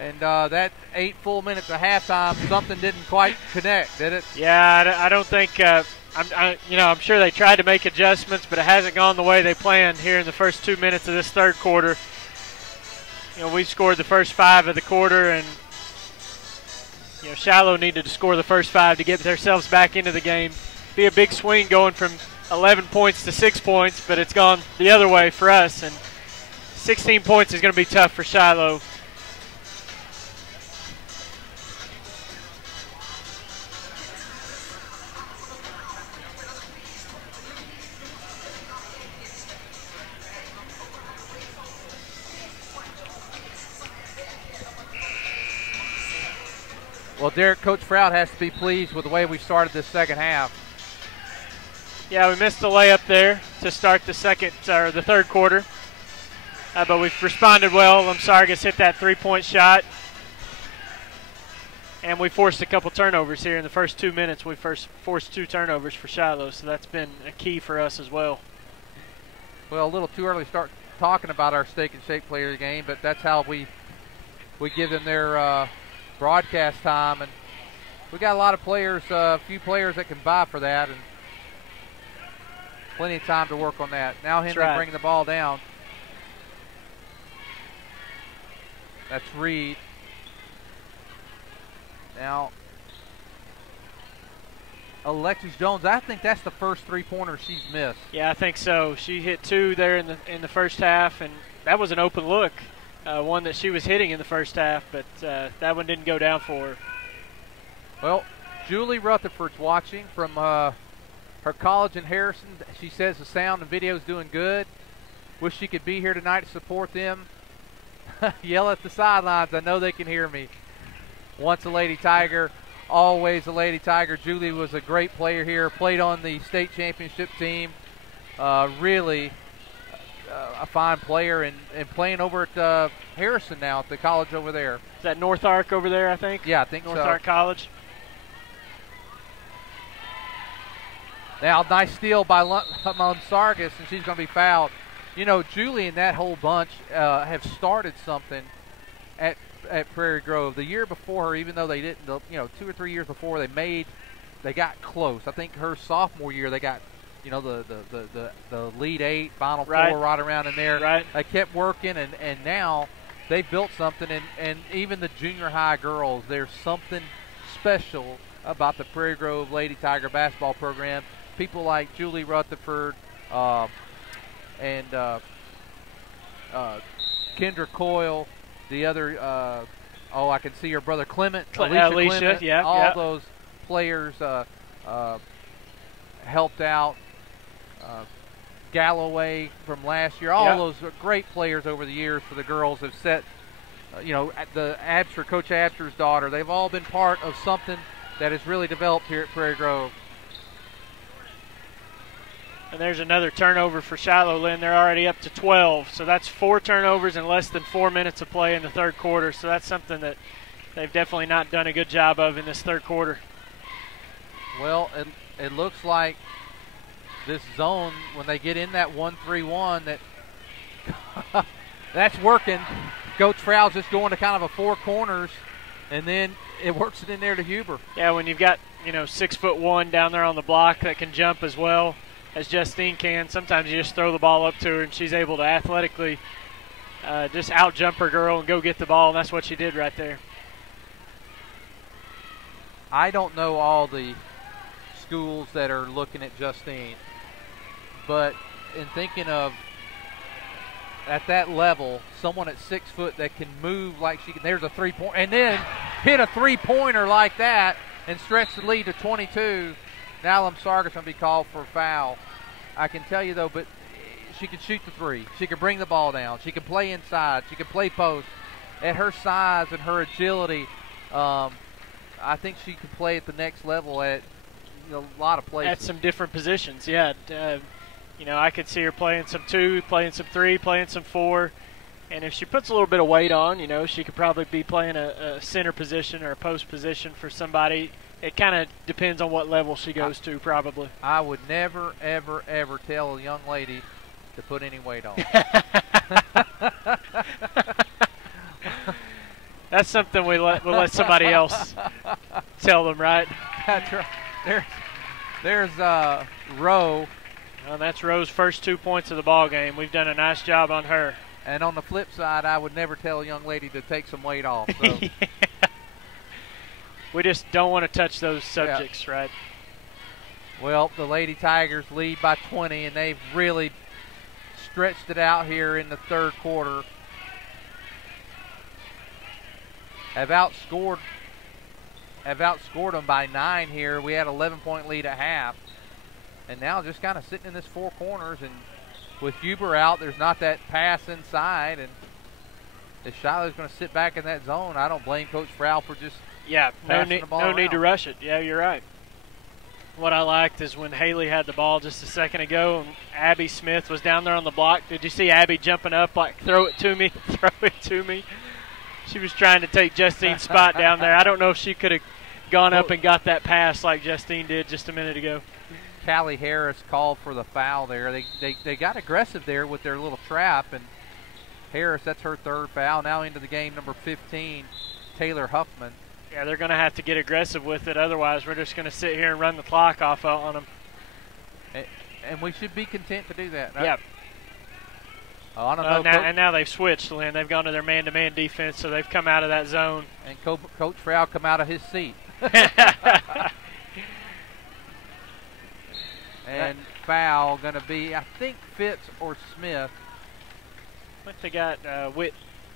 And that 8 full minutes at halftime, something didn't quite connect, did it? Yeah, I don't think. I'm sure they tried to make adjustments, but it hasn't gone the way they planned here in the first 2 minutes of this third quarter. we scored the first 5 of the quarter, and Shiloh needed to score the first 5 to get themselves back into the game. Be a big swing going from 11 points to 6 points, but it's gone the other way for us, and 16 points is going to be tough for Shiloh. Well, Derek, Coach Froud has to be pleased with the way we started this second half. Yeah, we missed the layup there to start the third quarter, but we've responded well. Lamsargas hit that 3-point shot, and we forced a couple turnovers here in the first 2 minutes. We forced 2 turnovers for Shiloh, so that's been a key for us as well. Well, a little too early to start talking about our Steak and Shake player of the game, but that's how we give them their broadcast time, and we got a lot of players, a few players that can vie for that, and plenty of time to work on that. Now Henry bringing the ball down. That's Reed. Now Alexis Jones, I think that's the first 3-pointer she's missed. Yeah, I think so. She hit 2 there in the first half, and that was an open look. One that she was hitting in the first half, but that one didn't go down for her. Well, Julie Rutherford's watching from her college in Harrison. She says the sound and video is doing good. Wish she could be here tonight to support them. Yell at the sidelines. I know they can hear me. Once a Lady Tiger, always a Lady Tiger. Julie was a great player here. Played on the state championship team. Really a fine player, and playing over at Harrison now at the college over there. Is that North Ark over there, I think? Yeah, I think North so. Ark College. Now, nice steal by Lamsargas, and she's going to be fouled. Julie and that whole bunch have started something at Prairie Grove. The year before her, even though they didn't, 2 or 3 years before, they got close. I think her sophomore year they got, the lead 8, Final 4 right around in there. Right. They kept working, and now they built something, and even the junior high girls, there's something special about the Prairie Grove Lady Tiger basketball program. People like Julie Rutherford and Kendra Coyle, the other, I can see her brother Clement, Alicia Clement, yeah, those players helped out. Galloway from last year, all those are great players over the years for the girls have set, the Abster, Coach Abster's daughter, they've all been part of something that has really developed here at Prairie Grove. And there's another turnover for Shiloh, Lynn. They're already up to 12. So that's 4 turnovers in less than 4 minutes of play in the third quarter. So that's something that they've definitely not done a good job of in this third quarter. Well, it looks like this zone, when they get in that 1-3-1, that's working. Coach Froud's just going to kind of a 4 corners, and then it works it in there to Huber. Yeah, when you've got 6'1" down there on the block that can jump as well as Justine can, sometimes you just throw the ball up to her and she's able to athletically just out-jump her girl and go get the ball, and that's what she did right there. I don't know all the schools that are looking at Justine, but in thinking of at that level, someone at 6 foot that can move like she can, there's a 3-point, and then hit a 3-pointer like that and stretch the lead to 22. Now Lamsargas going to be called for a foul. I can tell you though, but she can shoot the 3. She can bring the ball down. She can play inside. She can play post. At her size and her agility, I think she can play at the next level at a lot of places. At some different positions, yeah. I could see her playing some 2, playing some 3, playing some 4. And if she puts a little bit of weight on, she could probably be playing a center position or a post position for somebody. It kind of depends on what level she goes to, probably. I would never, ever, ever tell a young lady to put any weight on. That's something we'll let somebody else tell them, right? That's right. There's Rowe. Well, that's Rowe's first 2 points of the ball game. We've done a nice job on her. And on the flip side, I would never tell a young lady to take some weight off. So. Yeah. We just don't want to touch those subjects, right? Well, the Lady Tigers lead by 20, and they've really stretched it out here in the third quarter. Have outscored them by 9 here. We had an 11-point lead at half. And now just kind of sitting in this four corners. And with Huber out, there's not that pass inside. And if Shiloh's going to sit back in that zone, I don't blame Coach Frau for just no need to rush it. Yeah, you're right. What I liked is when Haley had the ball just a second ago and Abby Smith was down there on the block. Did you see Abby jumping up like, throw it to me, throw it to me? She was trying to take Justine's spot down there. I don't know if she could have gone up and got that pass like Justine did just a minute ago. Callie Harris called for the foul there. They got aggressive there with their little trap, and Harris, that's her third foul. Now into the game, number 15, Taylor Huffman. Yeah, they're going to have to get aggressive with it. Otherwise, we're just going to sit here and run the clock off on them. And we should be content to do that. Right? Yeah. Oh, I don't know. And now they've switched, Lynn. They've gone to their man-to-man defense, so they've come out of that zone. And Coach Frau come out of his seat. And foul going to be, I think, Fitz or Smith. I think they got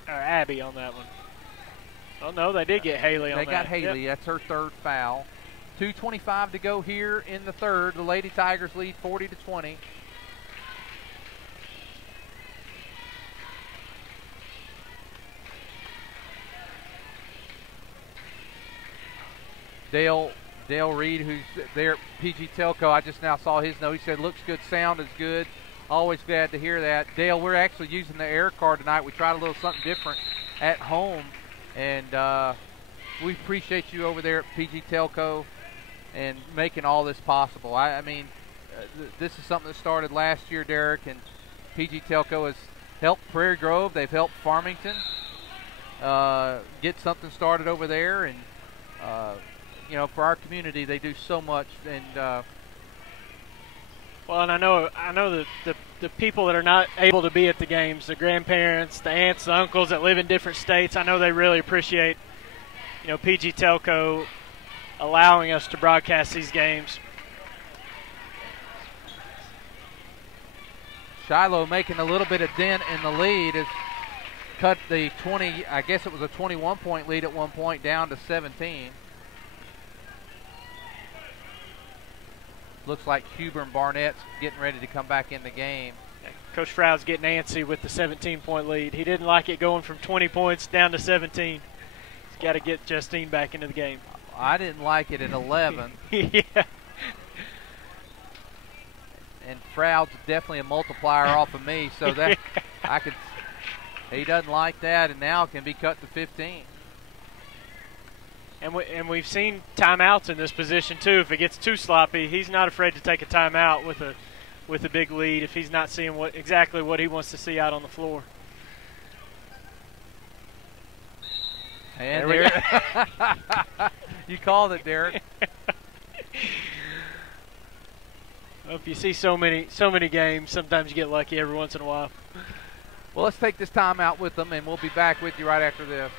Abby on that one. Oh, no, they did get Haley on that. They got Haley. Yep. That's her third foul. 2:25 to go here in the third. The Lady Tigers lead 40-20. Dale Reed, who's there at PG Telco, I just now saw his note. He said, looks good, sound is good. Always glad to hear that. Dale, we're actually using the air card tonight. We tried a little something different at home. And we appreciate you over there at PG Telco and making all this possible. I mean, this is something that started last year, Derek, and PG Telco has helped Prairie Grove. They've helped Farmington get something started over there. And, you know, for our community, they do so much. And well, and I know the people that are not able to be at the games, the grandparents, the aunts, the uncles that live in different states, I know they really appreciate, you know, PG Telco allowing us to broadcast these games. Shiloh making a little bit of dent in the lead has cut the 20, I guess it was a 21-point lead at one point, down to 17. Looks like Huber and Barnett's getting ready to come back in the game. Coach Frau's getting antsy with the 17-point lead. He didn't like it going from 20 points down to 17. He's got to get Justine back into the game. I didn't like it at 11. Yeah. And Frau's definitely a multiplier off of me, so that I could. He doesn't like that, and now it can be cut to 15. And we've seen timeouts in this position too. If it gets too sloppy, he's not afraid to take a timeout with a big lead if he's not seeing exactly what he wants to see out on the floor. And there, you called it, Derek. Well, if you see so many games, sometimes you get lucky every once in a while. Well, let's take this timeout with them, and we'll be back with you right after this.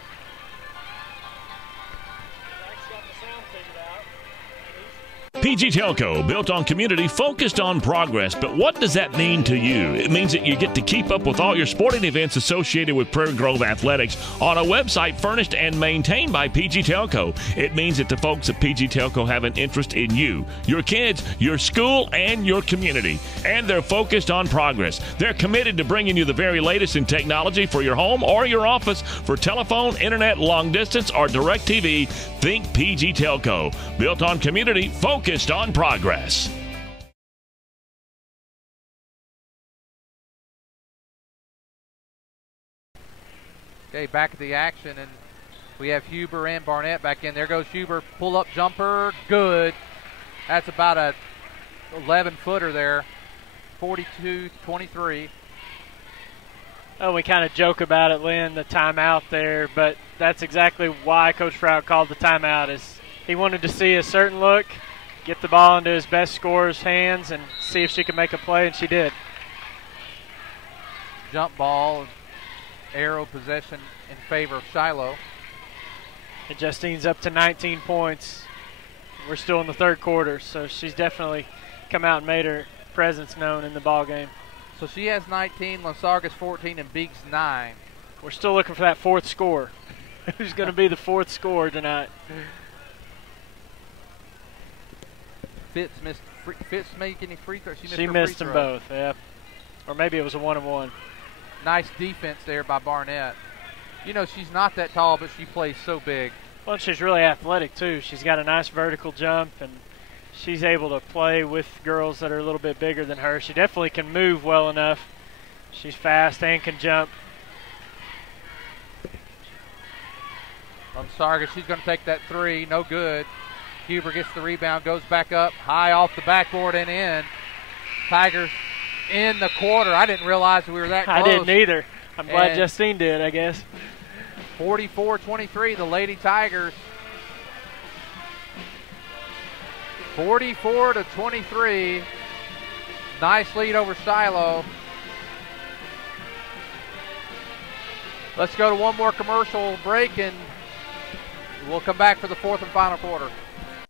PG Telco, built on community, focused on progress. But what does that mean to you? It means that you get to keep up with all your sporting events associated with Prairie Grove Athletics on a website furnished and maintained by PG Telco. It means that the folks at PG Telco have an interest in you, your kids, your school, and your community. And they're focused on progress. They're committed to bringing you the very latest in technology for your home or your office. For telephone, internet, long distance, or direct TV, think PG Telco. Built on community, focused on progress. Okay, back at the action, and we have Huber and Barnett back in. There goes Huber, pull-up jumper, good. That's about a 11-footer there, 42-23. Oh, we kind of joke about it, Lynn, the timeout there, but that's exactly why Coach Frau called the timeout. Is he wanted to see a certain look, get the ball into his best scorer's hands, and see if she could make a play, and she did. Jump ball. arrow possession in favor of Shiloh. And Justine's up to 19 points. We're still in the third quarter, so she's definitely come out and made her presence known in the ball game. So she has 19, Lasargas 14, and Beeks 9. We're still looking for that fourth score. Who's going to be the fourth scorer tonight? Fitz make any free throws? She missed them both, yeah. Or maybe it was a 1-on-1. Nice defense there by Barnett. You know, she's not that tall, but she plays so big. Well, she's really athletic, too. She's got a nice vertical jump, and she's able to play with girls that are a little bit bigger than her. She definitely can move well enough. She's fast and can jump. Sarga, she's going to take that three. No good. Huber gets the rebound, goes back up, high off the backboard and in. Tigers in the quarter. I didn't realize we were that close. I didn't either. I'm glad Justine did, I guess. 44-23, the Lady Tigers. 44-23. Nice lead over Shiloh. Let's go to one more commercial break, and we'll come back for the fourth and final quarter.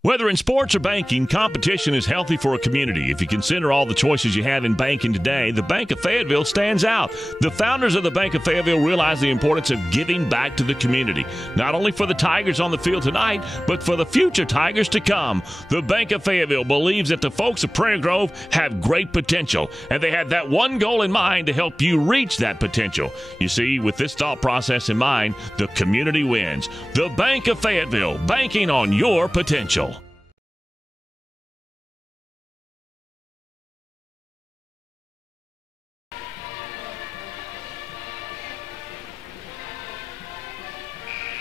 Whether in sports or banking, competition is healthy for a community. If you consider all the choices you have in banking today, the Bank of Fayetteville stands out. The founders of the Bank of Fayetteville realize the importance of giving back to the community, not only for the Tigers on the field tonight, but for the future Tigers to come. The Bank of Fayetteville believes that the folks of Prairie Grove have great potential, and they have that one goal in mind to help you reach that potential. You see, with this thought process in mind, the community wins. The Bank of Fayetteville, banking on your potential.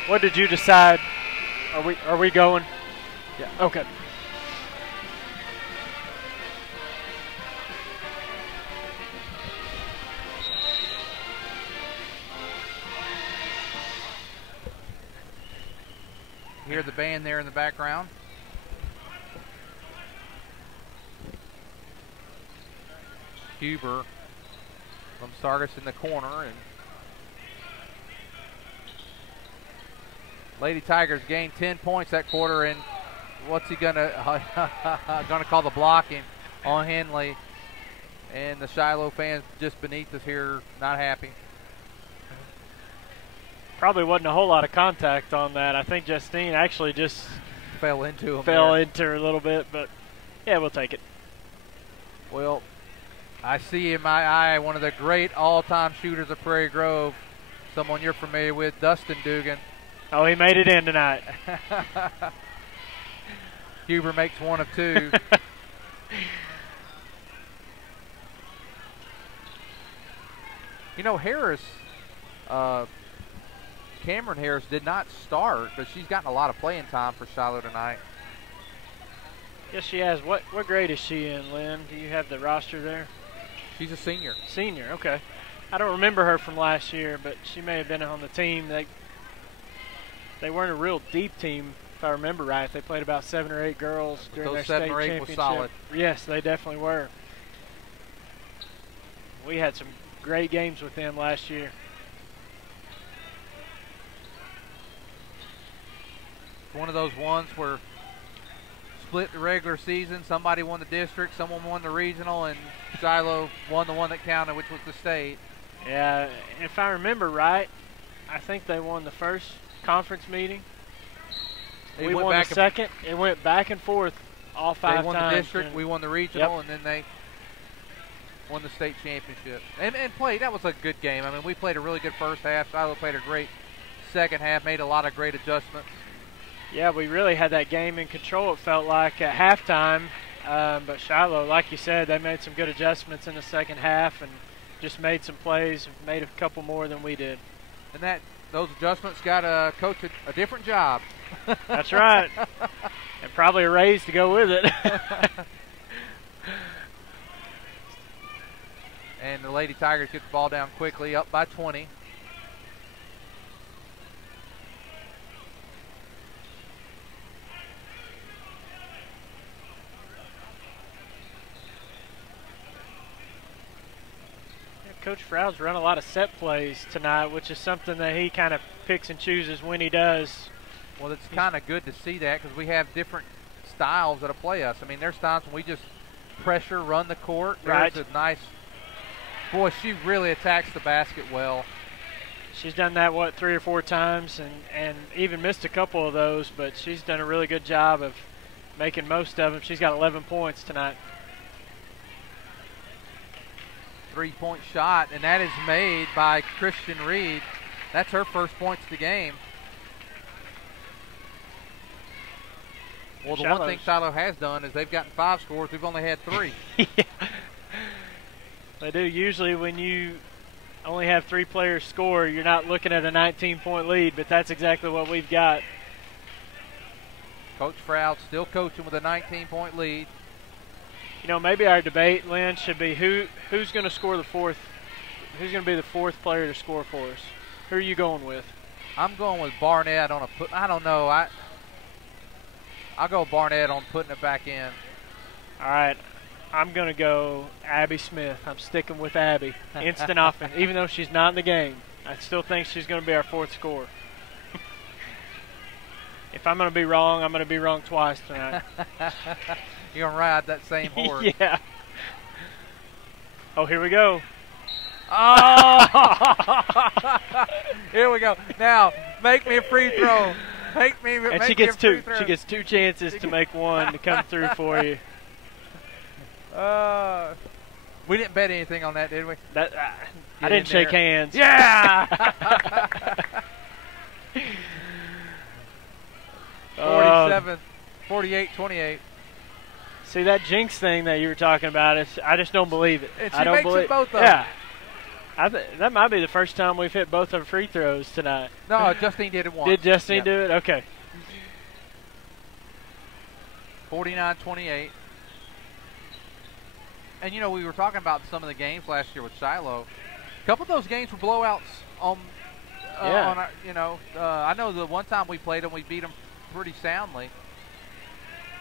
What did you decide? Are we going? Yeah. Okay. Hear the band there in the background. Huber from Sargas in the corner, and Lady Tigers gained 10 points that quarter, and what's he gonna call the blocking on Henley? And the Shiloh fans just beneath us here, not happy. Probably wasn't a whole lot of contact on that. I think Justine actually just fell into him. Into her a little bit, but yeah, we'll take it. Well, I see in my eye one of the great all-time shooters of Prairie Grove, someone you're familiar with, Dustin Dugan. Oh, he made it in tonight. Huber makes one of two. You know, Harris, Cameron Harris did not start, but she's gotten a lot of playing time for Shiloh tonight. Yes, she has. What grade is she in, Lynn? Do you have the roster there? She's a senior. Senior, okay. I don't remember her from last year, but she may have been on the team. They weren't a real deep team, if I remember right. They played about 7 or 8 girls during their state championship. 7 or 8 was solid. Yes, they definitely were. We had some great games with them last year. One of those ones where split the regular season, somebody won the district, someone won the regional, and Shiloh won the one that counted, which was the state. Yeah, if I remember right, I think they won the first conference meeting. We won the second. It went back and forth all 5 times. They won the district, we won the regional, and then they won the state championship. And played, that was a good game. I mean, we played a really good first half. Shiloh played a great second half, made a lot of great adjustments. Yeah, we really had that game in control, it felt like, at halftime. But Shiloh, like you said, they made some good adjustments in the second half and just made some plays, made a couple more than we did. And those adjustments got a coach a different job. That's right. And probably a raise to go with it. And the Lady Tigers get the ball down quickly, up by 20. Coach Frow's run a lot of set plays tonight, which is something that he kind of picks and chooses when he does. Well, it's kind of good to see that because we have different styles that'll play us. I mean, there's times when we just pressure, run the court. Right. There's a nice – boy, she really attacks the basket well. She's done that, 3 or 4 times and even missed a couple of those, but she's done a really good job of making most of them. She's got 11 points tonight. 3-point shot, and that is made by Christian Reed. That's her first points of the game. Well, the one thing Shiloh has done is they've gotten 5 scores. We've only had 3. Yeah. They do. Usually when you only have 3 players score, you're not looking at a 19-point lead, but that's exactly what we've got. Coach Froud still coaching with a 19-point lead. You know, maybe our debate, Lynn, should be who's going to score the fourth. Who's going to be the 4th player to score for us? Who are you going with? I'm going with Barnett on I don't know. I'll go Barnett on putting it back in. All right. I'm going to go Abby Smith. I'm sticking with Abby. Instant offense. Even though she's not in the game, I still think she's going to be our 4th scorer. If I'm going to be wrong, I'm going to be wrong twice tonight. You're going to ride that same horse. Yeah. Oh, here we go. Oh! Here we go. Now, make me a free throw. And she gets 2. She gets 2 chances to make one to come through for you. We didn't bet anything on that, did we? I didn't shake hands. Yeah! 48-28. See, that jinx thing that you were talking about, I just don't believe it. And she I don't makes believe it both of them. Yeah. That might be the first time we've hit both our free throws tonight. No, Justine did it once. Did Justine do it? Okay. 49-28. And, you know, we were talking about some of the games last year with Shiloh. A couple of those games were blowouts on our, I know the one time we played them, we beat them pretty soundly.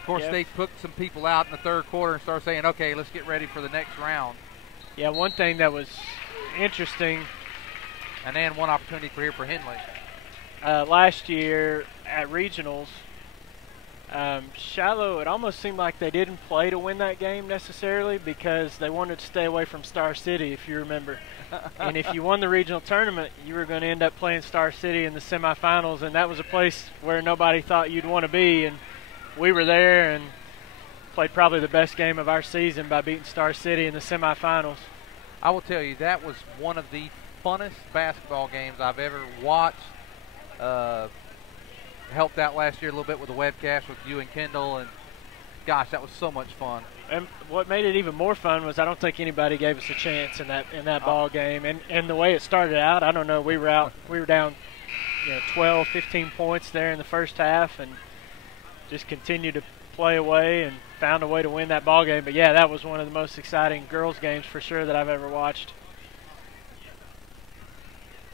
Of course, they put some people out in the 3rd quarter and started saying, okay, let's get ready for the next round. Yeah, one thing that was interesting. And then one opportunity for Henley. Last year at regionals, Shiloh, it almost seemed like they didn't play to win that game necessarily because they wanted to stay away from Star City, if you remember. And if you won the regional tournament, you were going to end up playing Star City in the semifinals, and that was a place where nobody thought you'd want to be. And we were there and played probably the best game of our season by beating Star City in the semifinals. I will tell you, that was one of the funnest basketball games I've ever watched. Helped out last year a little bit with the webcast with you and Kendall, and gosh, that was so much fun. And what made it even more fun was I don't think anybody gave us a chance in that ball game. And the way it started out, I don't know, we were down 12, 15 points there in the first half and just continued to play away and found a way to win that ball game. But yeah, that was one of the most exciting girls games for sure that I've ever watched.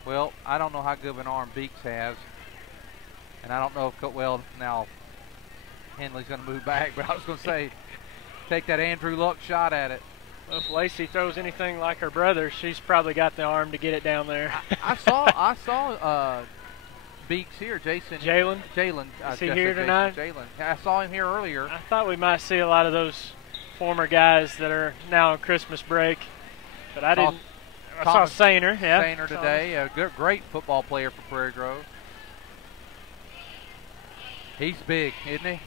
Well, I don't know how good of an arm Beeks has. And I don't know if, now Henley's going to move back, but I was going to say, take that Andrew Luck shot at it. Well, if Lacey throws anything like her brother, she's probably got the arm to get it down there. I saw Beeks here, Jalen. Is he here tonight? Jalen. I saw him here earlier. I thought we might see a lot of those former guys that are now on Christmas break, but I didn't. I saw Sainer. Yeah, Sainer today, a great football player for Prairie Grove. He's big, isn't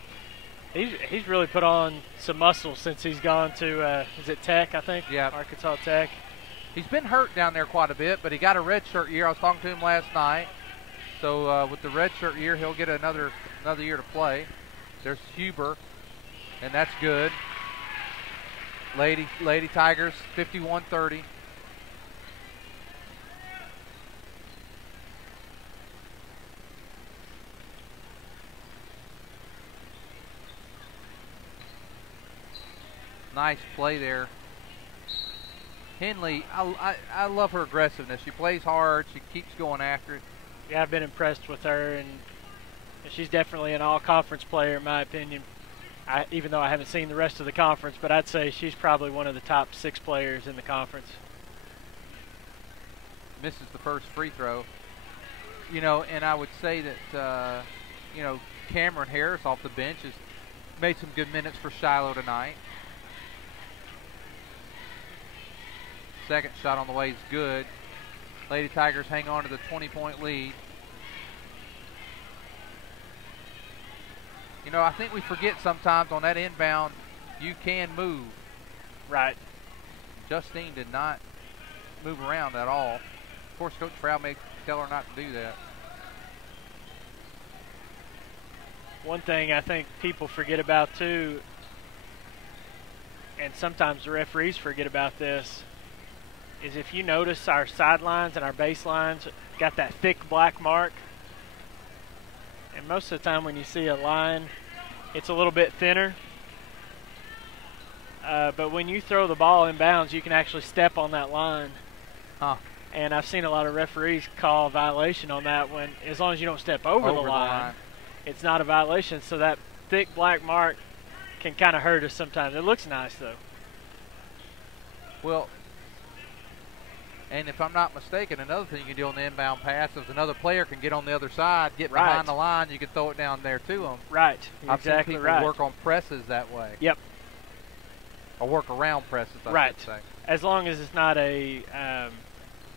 he? He's really put on some muscle since he's gone to, is it Tech, I think? Yeah. Arkansas Tech. He's been hurt down there quite a bit, but he got a redshirt year. I was talking to him last night. So with the redshirt year, he'll get another year to play. There's Huber, and that's good. Lady Tigers, 51-30. Nice play there. Henley, I love her aggressiveness. She plays hard. She keeps going after it. Yeah, I've been impressed with her, and she's definitely an all-conference player in my opinion. Even though I haven't seen the rest of the conference, but I'd say she's probably one of the top 6 players in the conference. misses the first free throw. And I would say that, Cameron Harris off the bench has made some good minutes for Shiloh tonight. Second shot on the way is good. Lady Tigers hang on to the 20-point lead. I think we forget sometimes on that inbound, you can move. Right. Justine did not move around at all. Of course, Coach Frau may tell her not to do that. One thing I think people forget about too, and sometimes the referees forget about this, is if you notice our sidelines and our baselines got that thick black mark. And most of the time when you see a line, it's a little bit thinner. But when you throw the ball in bounds, you can actually step on that line. Huh. And I've seen a lot of referees call a violation on that when, as long as you don't step over the line, it's not a violation. So that thick black mark can kind of hurt us sometimes. It looks nice, though. Well, and if I'm not mistaken, another thing you can do on the inbound pass is another player can get on the other side, get behind the line, you can throw it down there to them. Right. I've exactly seen people work on presses that way. Yep. Or work around presses, I should say. As long as it's not a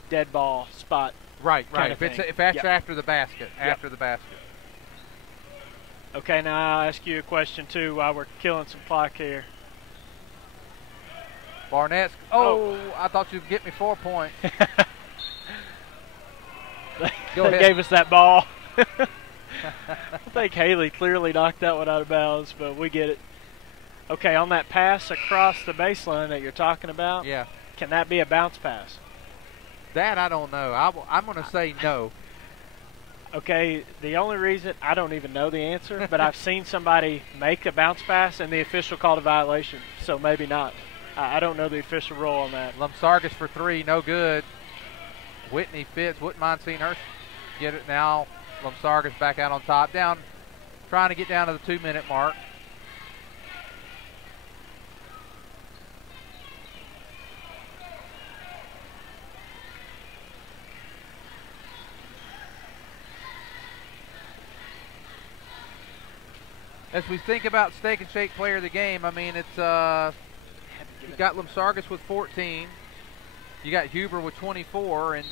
dead ball spot. Right. If that's after the basket, Yep. Okay, now I'll ask you a question, too, while we're killing some clock here. Barnett's. Oh, I thought you'd get me 4 points. They gave us that ball. I think Haley clearly knocked that one out of bounds, but we get it. Okay, on that pass across the baseline that you're talking about, can that be a bounce pass? That I don't know. I'm going to say no. Okay, the only reason, I don't even know the answer, but I've seen somebody make a bounce pass and the official called a violation, so maybe not. I don't know the official rule on that. Lumsargas for three, no good. Whitney Fitz, wouldn't mind seeing her get it now. Lumsargas back out on top, trying to get down to the 2-minute mark. As we think about Steak and Shake player of the game, I mean, it's you got Lumsargas with 14. You got Huber with 24, and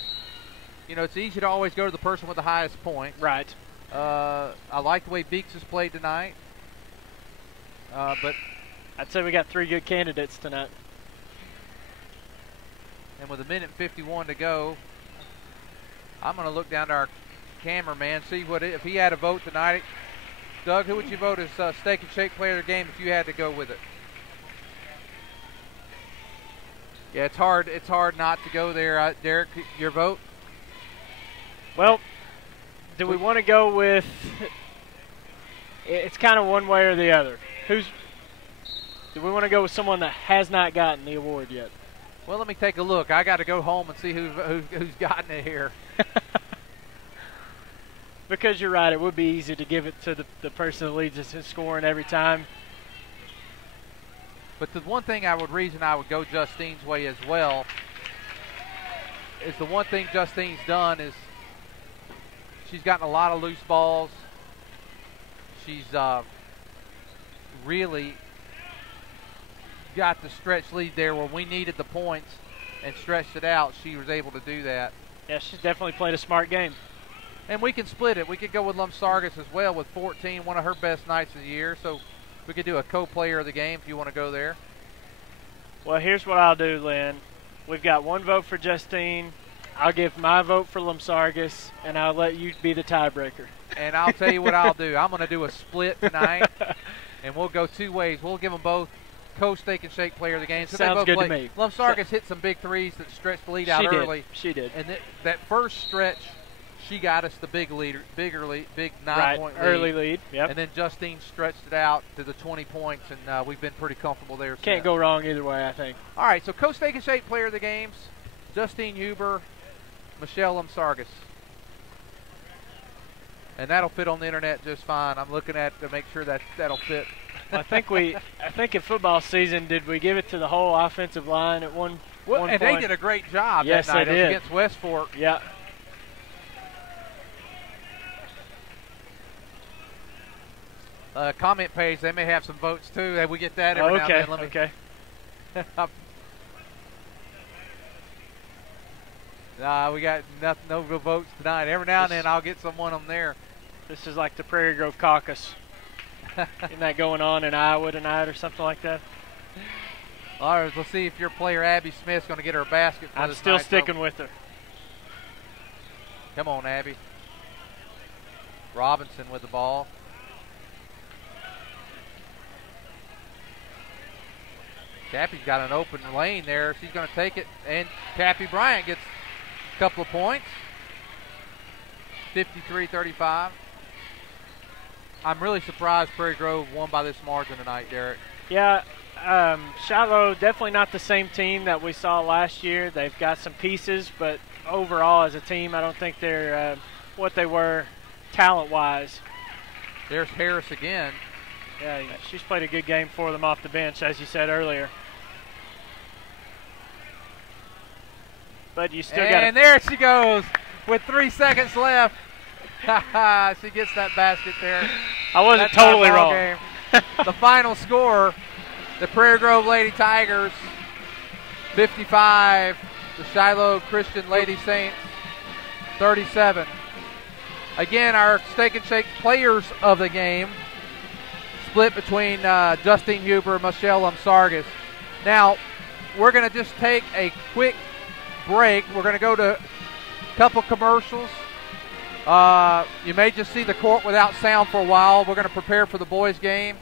it's easy to always go to the person with the highest point. Right. I like the way Beeks has played tonight, but I'd say we got 3 good candidates tonight. And with 1:51 to go, I'm going to look down to our cameraman, see if he had a vote tonight. Doug, who would you vote as Steak and Shake player of the game if you had to go with it? Yeah, it's hard. It's hard not to go there. Derek, your vote? Well, do we want to go with? It's kind of one way or the other. Do we want to go with someone that has not gotten the award yet? Well, let me take a look. I got to go home and see who's gotten it here. Because you're right, it would be easy to give it to the person that leads us in scoring every time. But the one thing I would go Justine's way as well is the one thing Justine's done is she's gotten a lot of loose balls. She's really got the stretch lead there where we needed the points and stretched it out. She was able to do that. Yeah, she's definitely played a smart game. And we can split it. We could go with Lumsargas as well with 14, one of her best nights of the year. So we could do a co-player of the game if you want to go there. Well, here's what I'll do, Lynn. We've got 1 vote for Justine. I'll give my vote for Lumsargas, and I'll let you be the tiebreaker. And I'll tell you what I'll do. I'm going to do a split tonight, and we'll go 2 ways. We'll give them both co-Steak and Shake player of the game. So sounds good to me. Lumsargas hit some big threes that stretched the lead out early. She did. And that first stretch, she got us the big 9-point lead. Early lead, yep. And then Justine stretched it out to the 20 points, and we've been pretty comfortable there. Can't go wrong either way, I think. All right, so co-Steak and Shake player of the games, Justine Huber, Michelle Lumsargas. And that'll fit on the internet just fine. I'm looking at to make sure that'll fit. I think in football season, did we give it to the whole offensive line at one Well, and they did a great job Yes, that night they did. against West Fork. Yeah. Comment page, they may have some votes too. Hey, we get that every now and then. Okay. Nah, we got nothing, no votes tonight. Every now and then I'll get someone on there. This is like the Prairie Grove Caucus. Isn't that going on in Iowa tonight or something like that? All right, let's see if your player Abby Smith's going to get her a basket for I'm this still night, sticking with her. Come on, Abby. Robinson with the ball. Cappy's got an open lane there. She's going to take it, and Cappy Bryant gets a couple of points. 53-35. I'm really surprised Prairie Grove won by this margin tonight, Derek. Yeah, Shiloh definitely not the same team that we saw last year. They've got some pieces, but overall as a team, I don't think they're what they were talent-wise. There's Harris again. Yeah, she's played a good game for them off the bench, as you said earlier. But you still got. And there she goes with 3 seconds left. She gets that basket there. I wasn't totally wrong. Game. The final score, the Prairie Grove Lady Tigers 55, the Shiloh Christian Lady Saints 37. Again, our Steak and Shake players of the game split between Justine Huber and Michelle Sargis. Now, we're going to just take a quick break. We're going to go to a couple commercials. You may just see the court without sound for a while. We're going to prepare for the boys' game,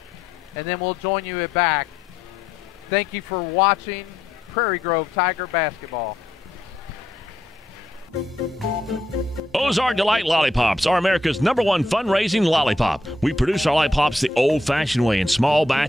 and then we'll join you back. Thank you for watching Prairie Grove Tiger basketball. Ozark Delight Lollipops are America's #1 fundraising lollipop. We produce our lollipops the old-fashioned way in small batches.